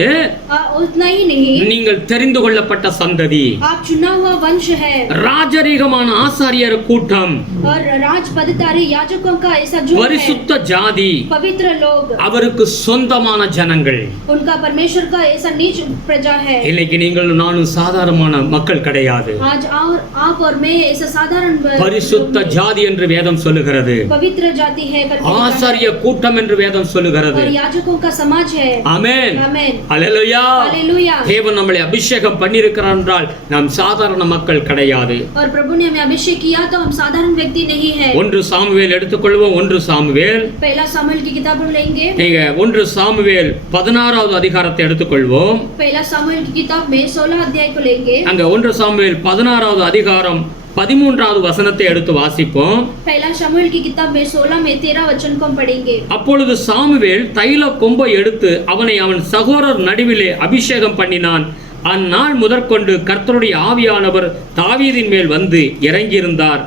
उतना ही नहीं, நீங்கள் தெரிந்து கொள்ளப்பட்ட சந்ததி, आप चुना हुआ वंश है, ராஜரீகமான ஆசாரியர் கூட்டம், और राज पदधारी याजकों का ऐसा झुंड है, பரிசுத்த ஜாதி, पवित्र लोग, அவருக்கு சொந்தமான ஜனங்கள். उनका परमेश्वर का ऐसा नीच प्रजा है। இன்னைக்கு நீங்கள் நானும் சாதாரணமான மக்கள் கிடையாது. आज आप और मैं ऐसा साधारण பரிசுத்த ஜாதி என்று வேதம் சொல்லுகிறது, पवित्र जाति है, ஆசாரிய கூட்டம் என்று வேதம் சொல்லுகிறது. और याजकों का समाज है। ஆமென். आमेन। ஹல்லேலூயா. हालेलुया। தேவன் நம்மளை அபிஷேகம் பண்ணியிருக்கிறார் என்றால் நாம் சாதாரண மக்கள் கிடையாது. और प्रभु ने हमें अभिषेक किया तो हम साधारण व्यक्ति नहीं है। 1 சாமுவேல் எடுத்துக்கொள்வோம். 1 சாமுவேல், पहला सामुएल की किताब लेंगे। நீங்க 1 சாமுவேல் 16வது அதிகாரத்தை எடுத்துக்கொள்வோம். पहला सामुएल की किताब में 16 अध्याय को लेंगे। அங்க 1 சாமுவேல் 16வது அதிகாரம் 13வது வசனத்தை எடுத்து வாசிப்போம். पहला सामुएल की किताब में 16 में 13 वचन को पढ़ेंगे। அப்பொழுது சாமுவேல் தைல கொம்பை எடுத்து அவனை அவன் சகோதரர் நடுவிலே அபிஷேகம் பண்ணினான். அந்நாள் முதற்கொண்டு கர்த்தருடைய ஆவியானவர் தாவீதின் மேல் வந்து இறங்கியிருந்தார்.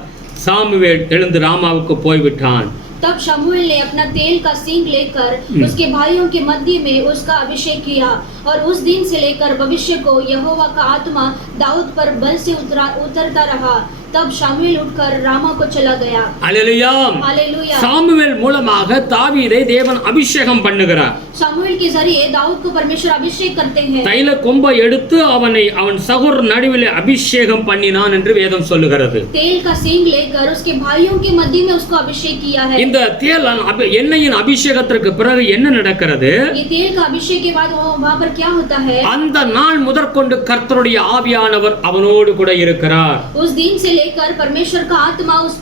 சாமுவேல் எழுந்து ராமாவுக்கு போய்விட்டான். तब शमूएल ने अपना तेल का सींग लेकर उसके भाइयों के मध्य में उसका अभिषेक किया और उस दिन से लेकर भविष्य को यहोवा का आत्मा दाऊद पर बल से उतरता रहा। तब शमूएल उठकर रामा को चला गया। அல்லேலூயா. हालेलुया। சாமுவேல் மூலமாக தாவீதை தேவன் அபிஷேகம் பண்ணுகிறார். शमूएल के जरिए दाऊद को परमेश्वर अभिषेक करते हैं। தைல கொம்பை எடுத்து அவன் சகோதரர் நடுவிலே அபிஷேகம் பண்ணினான் என்று வேதம் சொல்லுகிறது. तेल का सींग लेकर उसके भाइयों के मध्य में उसको अभिषेक किया है। இந்த எண்ணெயின் அபிஷேகத்திற்கு பிறகு என்ன நடக்கிறது? ये तेल का अभिषेक के बाद वहाँ पर क्या होता है? அந்த நாள் முதற்கொண்டு கர்த்தருடைய ஆவியானவர் அவனோடு கூட இருக்கிறார். उस दिन से लेकर परमेश्वर का आत्मा उस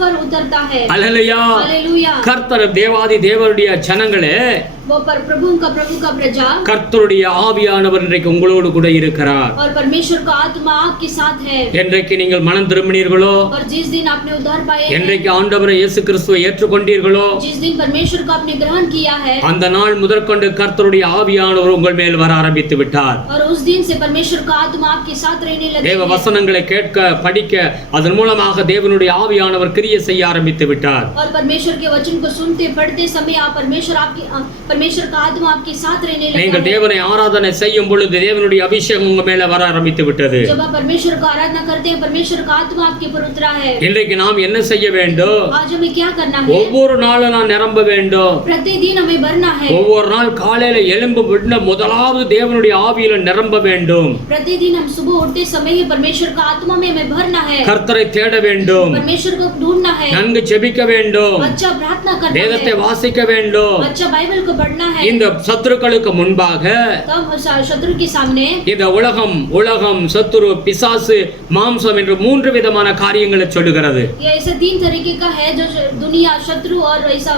पर उतरता है। அல்லேலூயா. हालेलुया। கர்த்தர் தேவாதி தேவனுடைய ஜனங்களே, वो प्रभु का प्रजा, கர்த்தருடைய ஆவியானவர் இன்றைக்கு உங்களோடு கூட இருக்கிறார். और परमेश्वर का आत्मा आपके साथ है। என்றைக்கு நீங்கள் மனம் திரும்பினீர்களோ, और जिस दिन आपने उद्धार पाए हैं, என்றைக்கு ஆண்டவரை இயேசு கிறிஸ்துவை ஏற்றுக்கொண்டீர்களோ, जिस दिन परमेश्वर को आपने ग्रहण किया है, அந்த நாள் முதற்கொண்டு கர்த்தருடைய ஆவியானவர் உங்கள் மேல் வர ஆரம்பித்து விட்டார். और उस दिन से परमेश्वर का आत्मा आपके साथ रहने लगे। தேவ வசனங்களை கேட்க படிக்க அதன் மூலமாக தேவனுடைய ஆவியானவர் கிரியை செய்ய ஆரம்பித்து விட்டார். और परमेश्वर के वचन को सुनते पढ़ते समय आप परमेश्वर का आत्मा आपके साथ रहने लगा। நீங்கள் தேவனை ஆராதனை செய்யும் பொழுது தேவனுடைய அபிஷேகம் உங்க மேல வர ஆரம்பித்து விட்டது. जब आप परमेश्वर को आराधना करते हैं, परमेश्वर का आत्मा आपके ऊपर उतरा है। இன்றைக்கு நாம் என்ன செய்ய வேண்டும்? आज हमें क्या करना है? ஒவ்வொரு நாளும் நான் நிரம்ப வேண்டும். प्रतिदिन हमें भरना है। ஒவ்வொரு நாள் காலையில எழும்பு விட முதலாவது தேவனுடைய ஆவியில நிரம்ப வேண்டும். प्रतिदिन हम सुबह उठते समय ही परमेश्वर का आत्मा में हमें भरना है। கர்த்தரை தேட வேண்டும். परमेश्वर को ढूंढना है। நன்கு ஜெபிக்க வேண்டும். अच्छा प्रार्थना करना है। வேதத்தை வாசிக்க வேண்டும். अच्छा बाइबल को पढ़ना है। இந்த சத்துருக்களுக்கு முன்பாக, तब शत्रु के सामने, இந்த உலகம் சத்துரு பிசாசு மாம்சம் என்று 3 விதமான காரியங்களை சொல்லுகிறது. ये ऐसे 3 तरीके का है जो दुनिया, शत्रु और ऐसा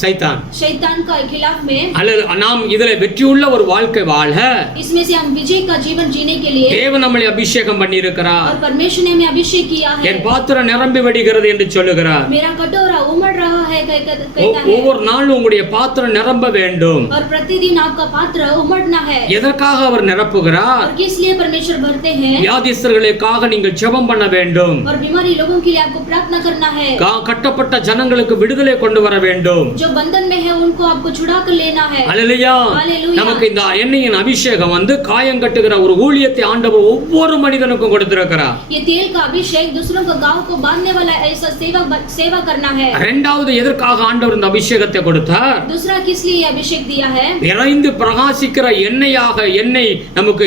शैतान का खिलाफ में, அல்லது நாம் இதிலே வெற்றியுள்ள ஒரு வாழ்க்கை வாழ इसमें से हम विजय का जीवन जीने के लिए தேவன் நம்மை அபிஷேகம் பண்ணி இருக்கிறார். और परमेश्वर ने हमें अभिषेक किया है। என் பாத்திரம் நிரம்பி வடிகிறது என்று சொல்லுகிறார். मेरा कटोरा उमड़ रहा है कहता है। ஒவ்வொரு நாளும் உங்களுடைய பாத்திரம் நிரம்ப வேண்டும். और प्रतिदिन आपका पात्र उमड़ना है। எதற்காக அவர் நிரப்புகிறார்? और किस लिए परमेश्वर भरते हैं? வியாதிஸ்தர்களுக்காக நீங்கள் ஜெபம் பண்ண வேண்டும். और बीमारी लोगों के लिए आपको प्रार्थना करना है। கட்டப்பட்ட ஜனங்களுக்கு விடுதலை கொண்டு வர வேண்டும். जो बंधन में है उनको आपको छुड़ा कर लेना है। அல்லேலூயா. நமக்கு இந்த எண்ணெயின் அபிஷேகம் காயம் கட்டுகிற ஒரு ஊழியத்தை ஆண்டவர் ஒவ்வொரு மனிதனுக்கும் கொடுத்திருக்கிறார். ये तेल का अभिषेक दूसरों का गांव को बांधने वाला ऐसा सेवा करना है। இரண்டாவது எதற்காக ஆண்டவர் இந்த அபிஷேகத்தை கொடுத்தார்? दूसरा किस लिए ये अभिषेक दिया है? நிறைந்து பிரகாசிக்கிற எண்ணெய் நமக்கு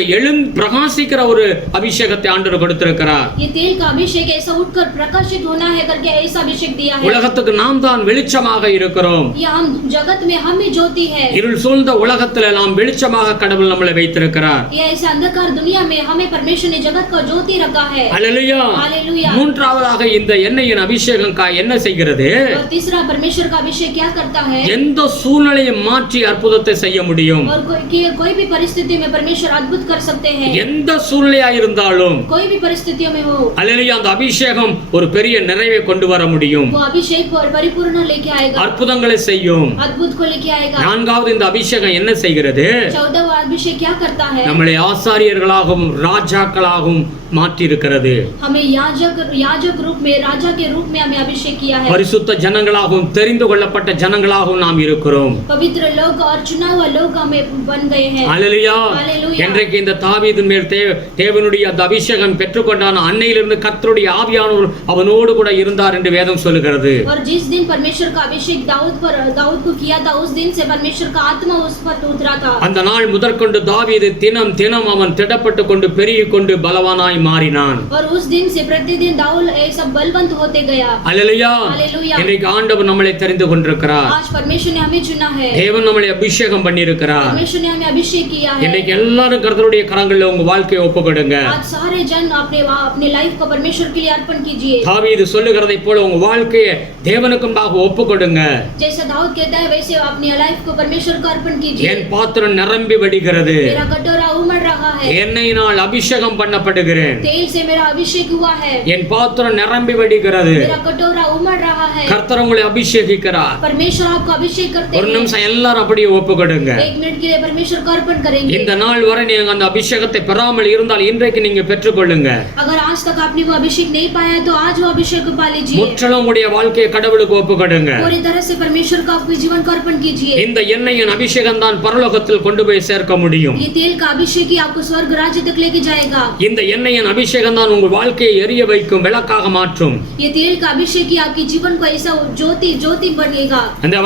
பிரகாசிக்கிற ஒரு அபிஷேகத்தை ஆண்டவர் கொடுத்திருக்கிறார். ये तेल का अभिषेक ऐसा उठकर प्रकाशित होना है करके ऐसा अभिषेक दिया है। உலகத்துக்கு நாம் தான் வெளிச்சமாக இருக்கிறோம். ये हम जगत में हम ही ज्योति है। இருள் சூழ்ந்த உலகத்திலே நாம் வெளிச்சமாக கடவுள் நம்மளை வைத்திருக்கிறார். ये ऐसे अंधकार दुनिया में हमें परमेश्वर ने जगत का ज्योति रखा है। அல்லேலூயா. हालेलुया। மூன்றாவதாக இந்த எண்ணெயின் அபிஷேகம் என்ன செய்கிறது? और तीसरा परमेश्वर का अभिषेक क्या करता है? எந்த சூழ்நிலையை மாற்றி அற்புதத்தை செய்ய முடியும். और कोई भी परिस्थिति में परमेश्वर अद्भुत कर सकते हैं। எந்த சூழ்நிலையா இருந்தாலும், कोई भी परिस्थितियों में हो, அல்லேலூயா, அந்த அபிஷேகம் ஒரு பெரிய நிறைவை கொண்டு வர முடியும். वो अभिषेक को परिपूर्ण लेके आएगा, அற்புதங்களை செய்யும். अद्भुत को लेके आएगा। நான்காவது இந்த அபிஷேகம் என்ன செய்கிறது? 14वां अभिषेक क्या करता है? நம்மளை ஆசாரியர்களாகவும் ராஜாக்களாகவும் மாற்றி இருக்கிறது. हमें याजक रूप में, राजा के रूप में हमें अभिषेक किया है। பரிசுத்த ஜனங்களாகவும் தெரிந்து கொள்ளப்பட்ட ஜனங்களாகவும் நாம் இருக்கிறோம். पवित्र लोग और चुना हुआ लोग हमें बन गए हैं। அல்லேலூயா. हालेलुया। என்றைக்கு இந்த தாவீதின் மேல் தேவனுடைய அந்த அபிஷேகம் பெற்றுக்கொண்டான அன்னையிலிருந்து கர்த்தருடைய ஆவியானவர் அவனோடு கூட இருந்தார் என்று வேதம் சொல்லுகிறது. और जिस दिन परमेश्वर का अभिषेक दाऊद को किया था, उस दिन से परमेश्वर का आत्मा उस पर उतरा था। அந்த நாள் முதற்கொண்டு தாவீது தினம் அவன் திடப்பட்டு கொண்டு பெருகிக் கொண்டு பலவானாய் மாறினான். और उस दिन से प्रतिदिन दाऊद ऐसा बलवंत होते गया। அல்லேலூயா. हालेलुया। இன்றைக்கு ஆண்டவர் நம்மளை தெரிந்து கொண்டிருக்கிறார். आज परमेश्वर ने हमें चुना है। தேவன் நம்மளை அபிஷேகம் பண்ணி இருக்கிறார். परमेश्वर ने हमें अभिषेक किया है। இன்றைக்கு எல்லாரும் கர்த்தருடைய கரங்களில் உங்க வாழ்க்கையை ஒப்புக்கொடுங்க. आज सारे जन अपने लाइफ को परमेश्वर के लिए अर्पण कीजिए। தாவீது சொல்லுகிறதை போல உங்க வாழ்க்கையை தேவனுக்கு முன்பாக ஒப்புக்கொடுங்க. जैसे दाऊद कहता है वैसे अपनी लाइफ को परमेश्वर को अर्पण कीजिए। என் பாத்திரம் நிரம்பி வடிகிறது. मेरा कटोरा उमड़ रहा है। எண்ணெயினால் அபிஷேகம் பண்ணப்படுகிறேன். அபிஷேகிக்கிறேன். तेल से मेरा अभिषेक हुआ है. என் பாத்திரம் நிரம்பி வடிகிறது. मेरा कटोरा उमड़ रहा है. கர்த்தர் உங்களை அபிஷேகிக்கிறார். परमेश्वर आपको अभिषेक करते ஒரு हैं. நிமிஷம் எல்லாரும் அப்படியே ஒப்புக்கொடுங்க. 1 मिनट के लिए परमेश्वर को अर्पण करेंगे. இந்த நாள் வரை நீங்க அந்த அபிஷேகத்தை பெறாமல் இருந்தால் இன்றைக்கு நீங்க பெற்றுக்கொள்ளுங்க. अगर आज तक आपने वो अभिषेक नहीं पाया है तो आज वो अभिषेक को पा लीजिए. முற்றிலும் உங்களுடைய வாழ்க்கையை கடவுளுக்கு ஒப்புக்கொடுங்க. पूरी तरह से परमेश्वर को आपके जीवन को अर्पण कीजिए. இந்த எண்ணெயின் அபிஷேகம் தான் பரலோகத்தில் கொண்டு போய் சேர்க்க முடியும். ये तेल का अभिषेक ही आपको स्वर्ग राज्य तक लेके जाएगा. இந்த எண்ணெயின் அபிஷேகம் தான் உங்கள் வாழ்க்கையை எரிய வைக்கும், விளக்காக மாற்றும். ये तेल का अभिषेक ही आपके जीवन को ऐसा ज्योति बनेगा. இந்த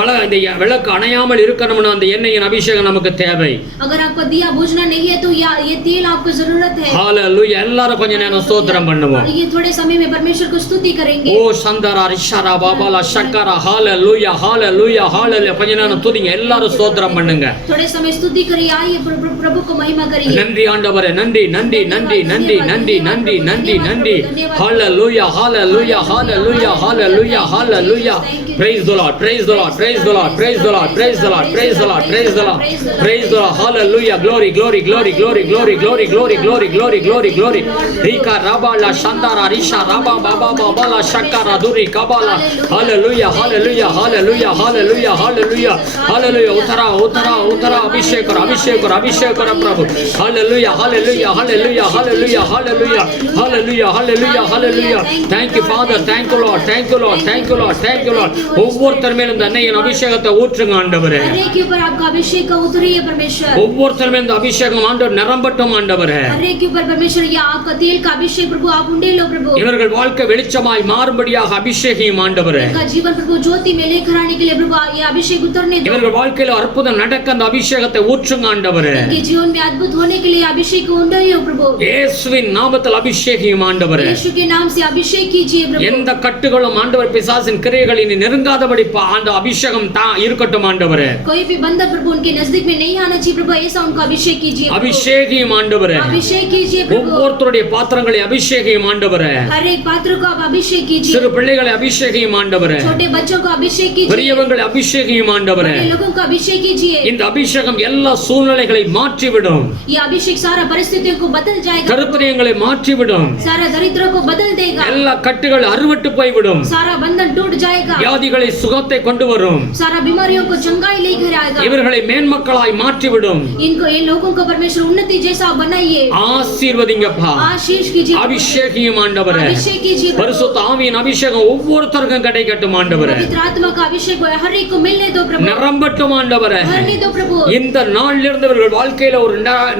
விளக்கு அணையாமல் இருக்கணும்னா அந்த எண்ணெயின் அபிஷேகம் நமக்கு தேவை. अगर आपका दिया बुझना नहीं है तो ये तेल आपको जरूरत है. ஹalleluya. எல்லாரும் கொஞ்ச நேரம் ஸ்தோத்திரம் பண்ணுவோம். ये थोड़े समय में परमेश्वर को स्तुति करेंगे. ஓ சந்தரா ரிஷாரா பாபாலா ஷக்கரா ஹalleluya ஹalleluya ஹalleluya. கொஞ்ச நேரம் துதிங்க, எல்லாரும் ஸ்தோத்திரம் பண்ணுங்க. थोड़े समय स्तुति करिए. आइए प्रभु को महिमा करिए. நன்றி ஆண்டவரே, நன்றி நன்றி நன்றி நன்றி நன்றி நன்றி நன்றி நன்றி. ஹalleluya ஹalleluya ஹalleluya ஹalleluya ஹalleluya. Praise the Lord, praise the Lord, praise the Lord, praise the Lord, praise the Lord, praise the Lord, praise the Lord, praise the Lord. Hallelujah. Glory glory glory glory glory glory glory glory glory glory glory. Rika rabala shandara risha raba baba baba la shakara duri kabala. Hallelujah hallelujah hallelujah hallelujah hallelujah hallelujah. Utara utara utara abhishek kar abhishek kar abhishek kar prabhu. Hallelujah hallelujah hallelujah hallelujah hallelujah hallelujah hallelujah hallelujah. Thank you Father, thank you Lord, thank you Lord, thank you Lord, thank you Lord. ஒவ்வொருத்தர் மேலும் இந்த எண்ணெயின் அபிஷேகத்தை ஊற்றுங்க ஆண்டவரே. हर एक के ऊपर आपका अभिषेक का उतरिए परमेश्वर. ஒவ்வொருத்தர் மேலும் இந்த அபிஷேகம் ஆண்டவர் நிரம்பட்டும் ஆண்டவரே. हर एक के ऊपर परमेश्वर या आपका तेल का अभिषेक प्रभु आप उंडे लो प्रभु. இவர்கள் வாழ்க்கை வெளிச்சமாய் மாறும்படியாக அபிஷேகம் ஆண்டவரே. इनका जीवन प्रभु ज्योति में लेकर आने के लिए प्रभु ये अभिषेक उतरने दो. இவர்கள் வாழ்க்கையில அற்புதம் நடக்க அந்த அபிஷேகத்தை ஊற்றுங்க ஆண்டவரே. इनके जीवन में अद्भुत होने के लिए अभिषेक को उंडे लो प्रभु. இயேசுவின் நாமத்தில் அபிஷேகம் ஆண்டவரே. यीशु के नाम से अभिषेक कीजिए प्रभु. எந்த கட்டுகளும் ஆண்டவர் பிசாசின் கிரியைகளில் நெருங்காதபடி அந்த அபிஷேகம் தான் இருக்கட்டும் ஆண்டவரே. कोई भी बंधन प्रभु उनके नजदीक में नहीं आना चाहिए प्रभु. ऐसा उनको अभिषेक कीजिए. அபிஷேகம் ஆண்டவரே. अभिषेक कीजिए प्रभु. ஒவ்வொருத்தருடைய பாத்திரங்களை அபிஷேகம் ஆண்டவரே. हर एक पात्र को आप अभिषेक कीजिए. சிறு பிள்ளைகளை அபிஷேகம் ஆண்டவரே. छोटे बच्चों को अभिषेक कीजिए. பெரியவங்களை அபிஷேகம் ஆண்டவரே. बड़े लोगों को अभिषेक कीजिए. இந்த அபிஷேகம் எல்லா சூழ்நிலைகளை மாற்றிவிடும். ये अभिषेक सारा परिस्थितियों को बदल जाएगा. கருத்திரியங்களை மாற்றிவிடும். सारा दरिद्रों को बदल देगा. எல்லா கட்டுகள் அறுவட்டு போய்விடும். सारा बंधन टूट जाएगा. வியாதிகளை சுகத்தை கொண்டு வரும். सारा बीमारियों को चंगाई लेकर आएगा. இவர்களை மேன்மக்களாய் மாற்றிவிடும். इनको इन लोगों को परमेश्वर उन्नति जैसा बनाइए. ஆசீர்வதிங்கப்பா. आशीष कीजिए. அபிஷேகம் ஆண்டவரே. अभिषेक कीजिए. பரிசுத்த ஆவியின் அபிஷேகம் ஒவ்வொருத்தருக்கும் கிடைக்கட்டும் ஆண்டவரே. पवित्र आत्मा का अभिषेक हर एक को मिलने दो प्रभु. நிரம்பட்டும் ஆண்டவரே. भरने दो प्रभु. இந்த நாளில் இருந்தவர்கள் வாழ்க்கையில ஒரு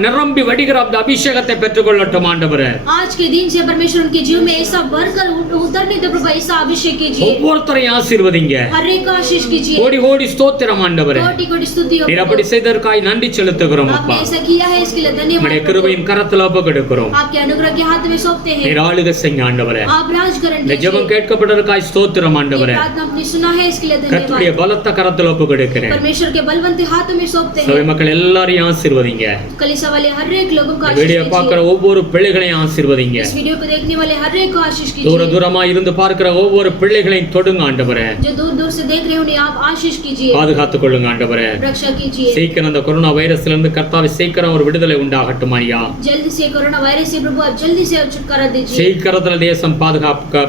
நிரம்பி வடிகிற அந்த அபிஷேகத்தை பெற்றுக்கொள்ளட்டும் ஆண்டவரே. आज के दिन से परमेश्वर उनके जीवन में ऐसा भरकर उतरने दो प्रभु. ऐसा अभिषेक कीजिए. ஒவ்வொருத்தரையும் ஆசீர்வதிங்க. हर एक को आशीष कीजिए. கோடி கோடி ஸ்தோத்திரம் ஆண்டவரே. कोटि कोटि स्तुति हो நீர் அப்படி செய்ததற்காய் நன்றி செலுத்துகிறோம் அப்பா. आपने ऐसा किया है इसके लिए நம்முடைய धन्यवाद. கிருபையின் கரத்தில் ஒப்புக்கொடுக்கிறோம். आपके अनुग्रह के हाथ में सौंपते हैं. நீர் ஆளுகை செய்யுங்க ஆண்டவரே. आप राज करें. இந்த ஜெபம் கேட்கப்பட்டதற்காய் ஸ்தோத்திரம் ஆண்டவரே. प्रार्थना आपने सुना है इसके लिए கர்த்தருடைய धन्यवाद. பலத்த கரத்தில் ஒப்புக்கொடுக்கிறேன். परमेश्वर के बलवंत हाथों में सौंपते சபை हैं. மக்கள் எல்லாரையும் ஆசீர்வதிங்க. कलीसिया वाले हर एक लोगों को இந்த आशीष வீடியோ பார்க்கிற कीजिए. ஒவ்வொரு பிள்ளைகளையும் ஆசீர்வதிங்க. इस वीडियो को देखने वाले हर एक को आशीष தூர कीजिए. தூரமா இருந்து பார்க்கிற ஒவ்வொரு பிள்ளைகளையும் தொடுங்க ஆண்டவரே. जो दूर दूर से देख रहे हैं उन्हें आप आशीष कीजिए. பாதுகாத்துக் கொள்ளுங்க ஆண்டவரே. रक्षा कीजिए. சீக்கிரம் அந்த கொரோனா வைரஸ்ல இருந்து கர்த்தாவே சீக்கிரம் ஒரு விடுதலை உண்டாகட்டும் ஐயா. जल्दी से कोरोना वायरस से प्रभु आप जल्दी से छुटकारा दीजिए. சீக்கிரத்துல தேசம்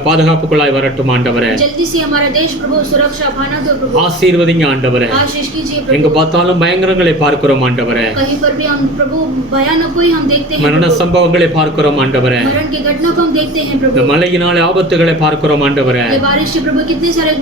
பாதுகாப்புக்குள்ளாய் வரட்டும் ஆண்டவரே. जल्दी से हमारा देश प्रभु सुरक्षा पाना दो प्रभु. ஆசீர்வதிங்க ஆண்டவரே. आशीष कीजिए எங்க प्रभु. பார்த்தாலும் பயங்கரங்களை பார்க்கிறோம் ஆண்டவரே. कहीं पर भी हम प्रभु भयानक कोई हम देखते हैं. மரண சம்பவங்களை பார்க்கிறோம் ஆண்டவரே. मरण की घटना को हम देखते हैं இந்த प्रभु. மழையினாலே ஆபத்துகளை பார்க்கிறோம் ஆண்டவரே. ये बारिश से प्रभु कितने सारे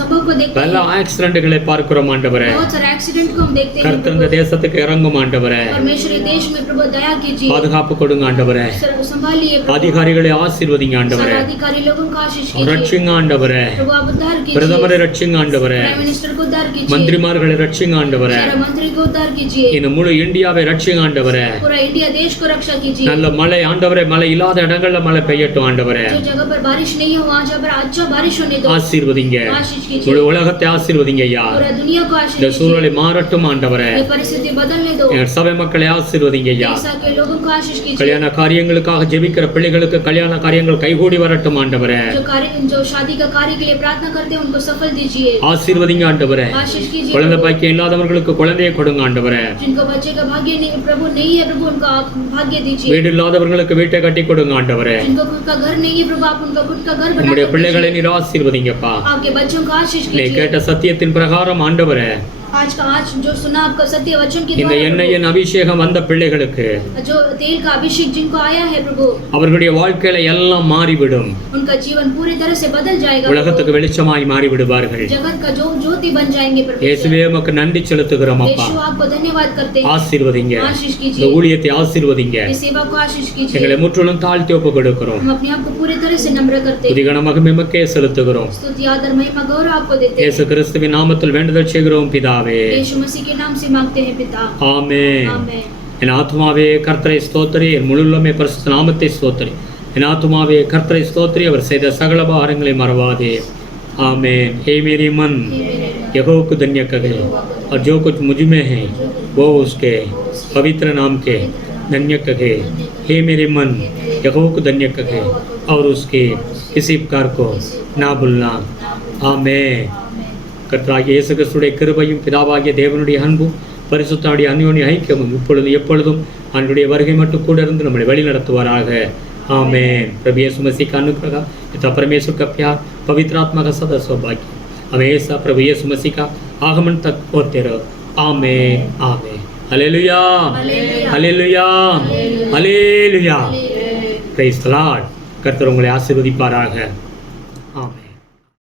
संभव को देखते பல हैं. ஆக்சிடென்ட்களை பார்க்கிறோம் ஆண்டவரே. बहुत सारे एक्सीडेंट को हम देखते हैं கர்த்தர் இந்த प्रभु. தேசத்துக்கு இறங்கும் ஆண்டவரே. परमेश्वर देश में प्रभु दया कीजिए. பாதுகாப்பு கொடுங்க ஆண்டவரே. संभालिए प्रभु. அதிகாரிகளை ஆசீர்வதிங்க ஆண்டவரே. अधिकारी लोगों को आशीष कीजिए. ரட்சிங்க ஆண்டவரே. प्रभु आप उद्धार பிரதமரை कीजिए. ரட்சிங்க ஆண்டவரே. प्राइम मिनिस्टर को उद्धार कीजिए. மந்திரிமார்களை ரட்சிங்க ஆண்டவரே. सारे मंत्री को उद्धार कीजिए. இந்த முழு இந்தியாவை ரட்சிங்க ஆண்டவரே. पूरा इंडिया देश को रक्षा कीजिए. நல்ல மழை ஆண்டவரே. மழை இல்லாத இடங்கள்ல மழை பெய்யட்டும் ஆண்டவரே. जो जगह पर बारिश नहीं हो वहाँ जगह पर अच्छा बारिश होने दो. ஆசீர்வதிங்க. आशीष कीजिए முழு உலகத்தை ஆசீர்வதிங்க ஐயா. पूरा दुनिया को आशीष இந்த कीजिए சூழ்நிலை மாறட்டும் ஆண்டவரே. ये परिस्थिति बदलने दो எங்கள் சபை மக்களை ஆசீர்வதிங்க ஐயா. ऐसा के लोगों को आशीष कीजिए கல்யாண காரியங்களுக்காக ஜெபிக்கிற பிள்ளைகளுக்கு கல்யாண காரியங்கள் கைகூடி வரட்டும் ஆண்டவரே. जो शादी का कार्य के लिए प्रार्थना करते हैं उनको सफल दीजिए ஆசீர்வதிங்க ஆண்டவரே. आशीष कीजिए குழந்தை பாக்கியம் இல்லாதவர்களுக்கு குழந்தையை கொடுங்க ஆண்டவரே. जिनको बच्चे का भाग्य नहीं प्रभु नहीं है प्रभु उनका भाग्य दीजिए வீடு இல்லாதவர்களுக்கு வீட்டை கட்டி கொடுங்க ஆண்டவரே. जिनको खुद का घर नहीं है प्रभु आप उनका खुद का घर बना உம்முடைய कर பிள்ளைகளை दीजिए। நீர் ஆசீர்வதிங்கப்பா. आपके बच्चों को आशीष நீ कीजिए கேட்ட சத்தியத்தின் பிரகாரம் ஆண்டவரே, आज जो सुना आपका सत्य वचन के இந்த द्वारा எண்ணெயின் அபிஷேகம் வந்த பிள்ளைகளுக்கு प्रभु, जो तेल का अभिषेक जिनको आया है प्रभु அவர்களுடைய வாழ்க்கையில எல்லாம் மாறிவிடும். उनका जीवन पूरी तरह से बदल जाएगा உலகத்துக்கு வெளிச்சமாய் மாறிவிடுவார்கள். जगत का जो ज्योति बन जाएंगे प्रभु இயேசுவே உமக்கு நன்றி செலுத்துகிறோம் அப்பா. यीशु आपको धन्यवाद करते हैं ஆசீர்வதிங்க. आशीष இந்த कीजिए ஊழியத்தை ஆசீர்வதிங்க. इस सेवा को आशीष कीजिए எங்களை முற்றிலும் தாழ்த்தி ஒப்பு கொடுக்கிறோம். हम अपने आप को पूरी तरह से नम्र करते हैं துதிகன மகிமைக்கே செலுத்துகிறோம். स्तुति आदर महिमा गौरव आपको देते हैं இயேசு கிறிஸ்துவின் நாமத்தில் வேண்டுதல் செய்கிறோம் பிதாவே. यीशु मसीह के नाम से मांगते हैं पिता ஆமென். आमेन என் ஆத்துமாவே கர்த்தரை ஸ்தோத்திரி, என் முழுமே பரிசுத்த நாமத்தை ஸ்தோத்திரி. என் ஆத்துமாவே கர்த்தரை ஸ்தோத்திரி, அவர் செய்த சகல உபகாரங்களை மறவாதே. आमेन. हे मेरी मन यहोवा को धन्य करे और जो कुछ मुझ में है वो उसके पवित्र नाम के धन्य कहे. हे मेरे मन यहोवा को धन्य कहे और उसके किसी प्रकार को ना भूलना. आमेन. கர்த்தராகிய இயேசு கிறிஸ்துவின் கிருபையும் பிதாவாகிய தேவனுடைய அன்பும் பரிசுத்தனுடைய அந்யோன்ய ஐக்கியமும் இப்பொழுதும் எப்பொழுதும் அவனுடைய வருகை மட்டும் கூட இருந்து நம்மளை வழி நடத்துவாராக. आमेन. प्रभु यीशु मसीह का अनुग्रह, पिता परमेश्वर का प्यार, पवित्र आत्मा का सदा सौभाग्य हमेशा प्रभु यीशु मसीह का आगमन तक होते रहो. Amen. Amen. Hallelujah. Hallelujah. Hallelujah. Praise the Lord. கர்த்தர் உங்களை ஆசீர்வதிப்பாராக.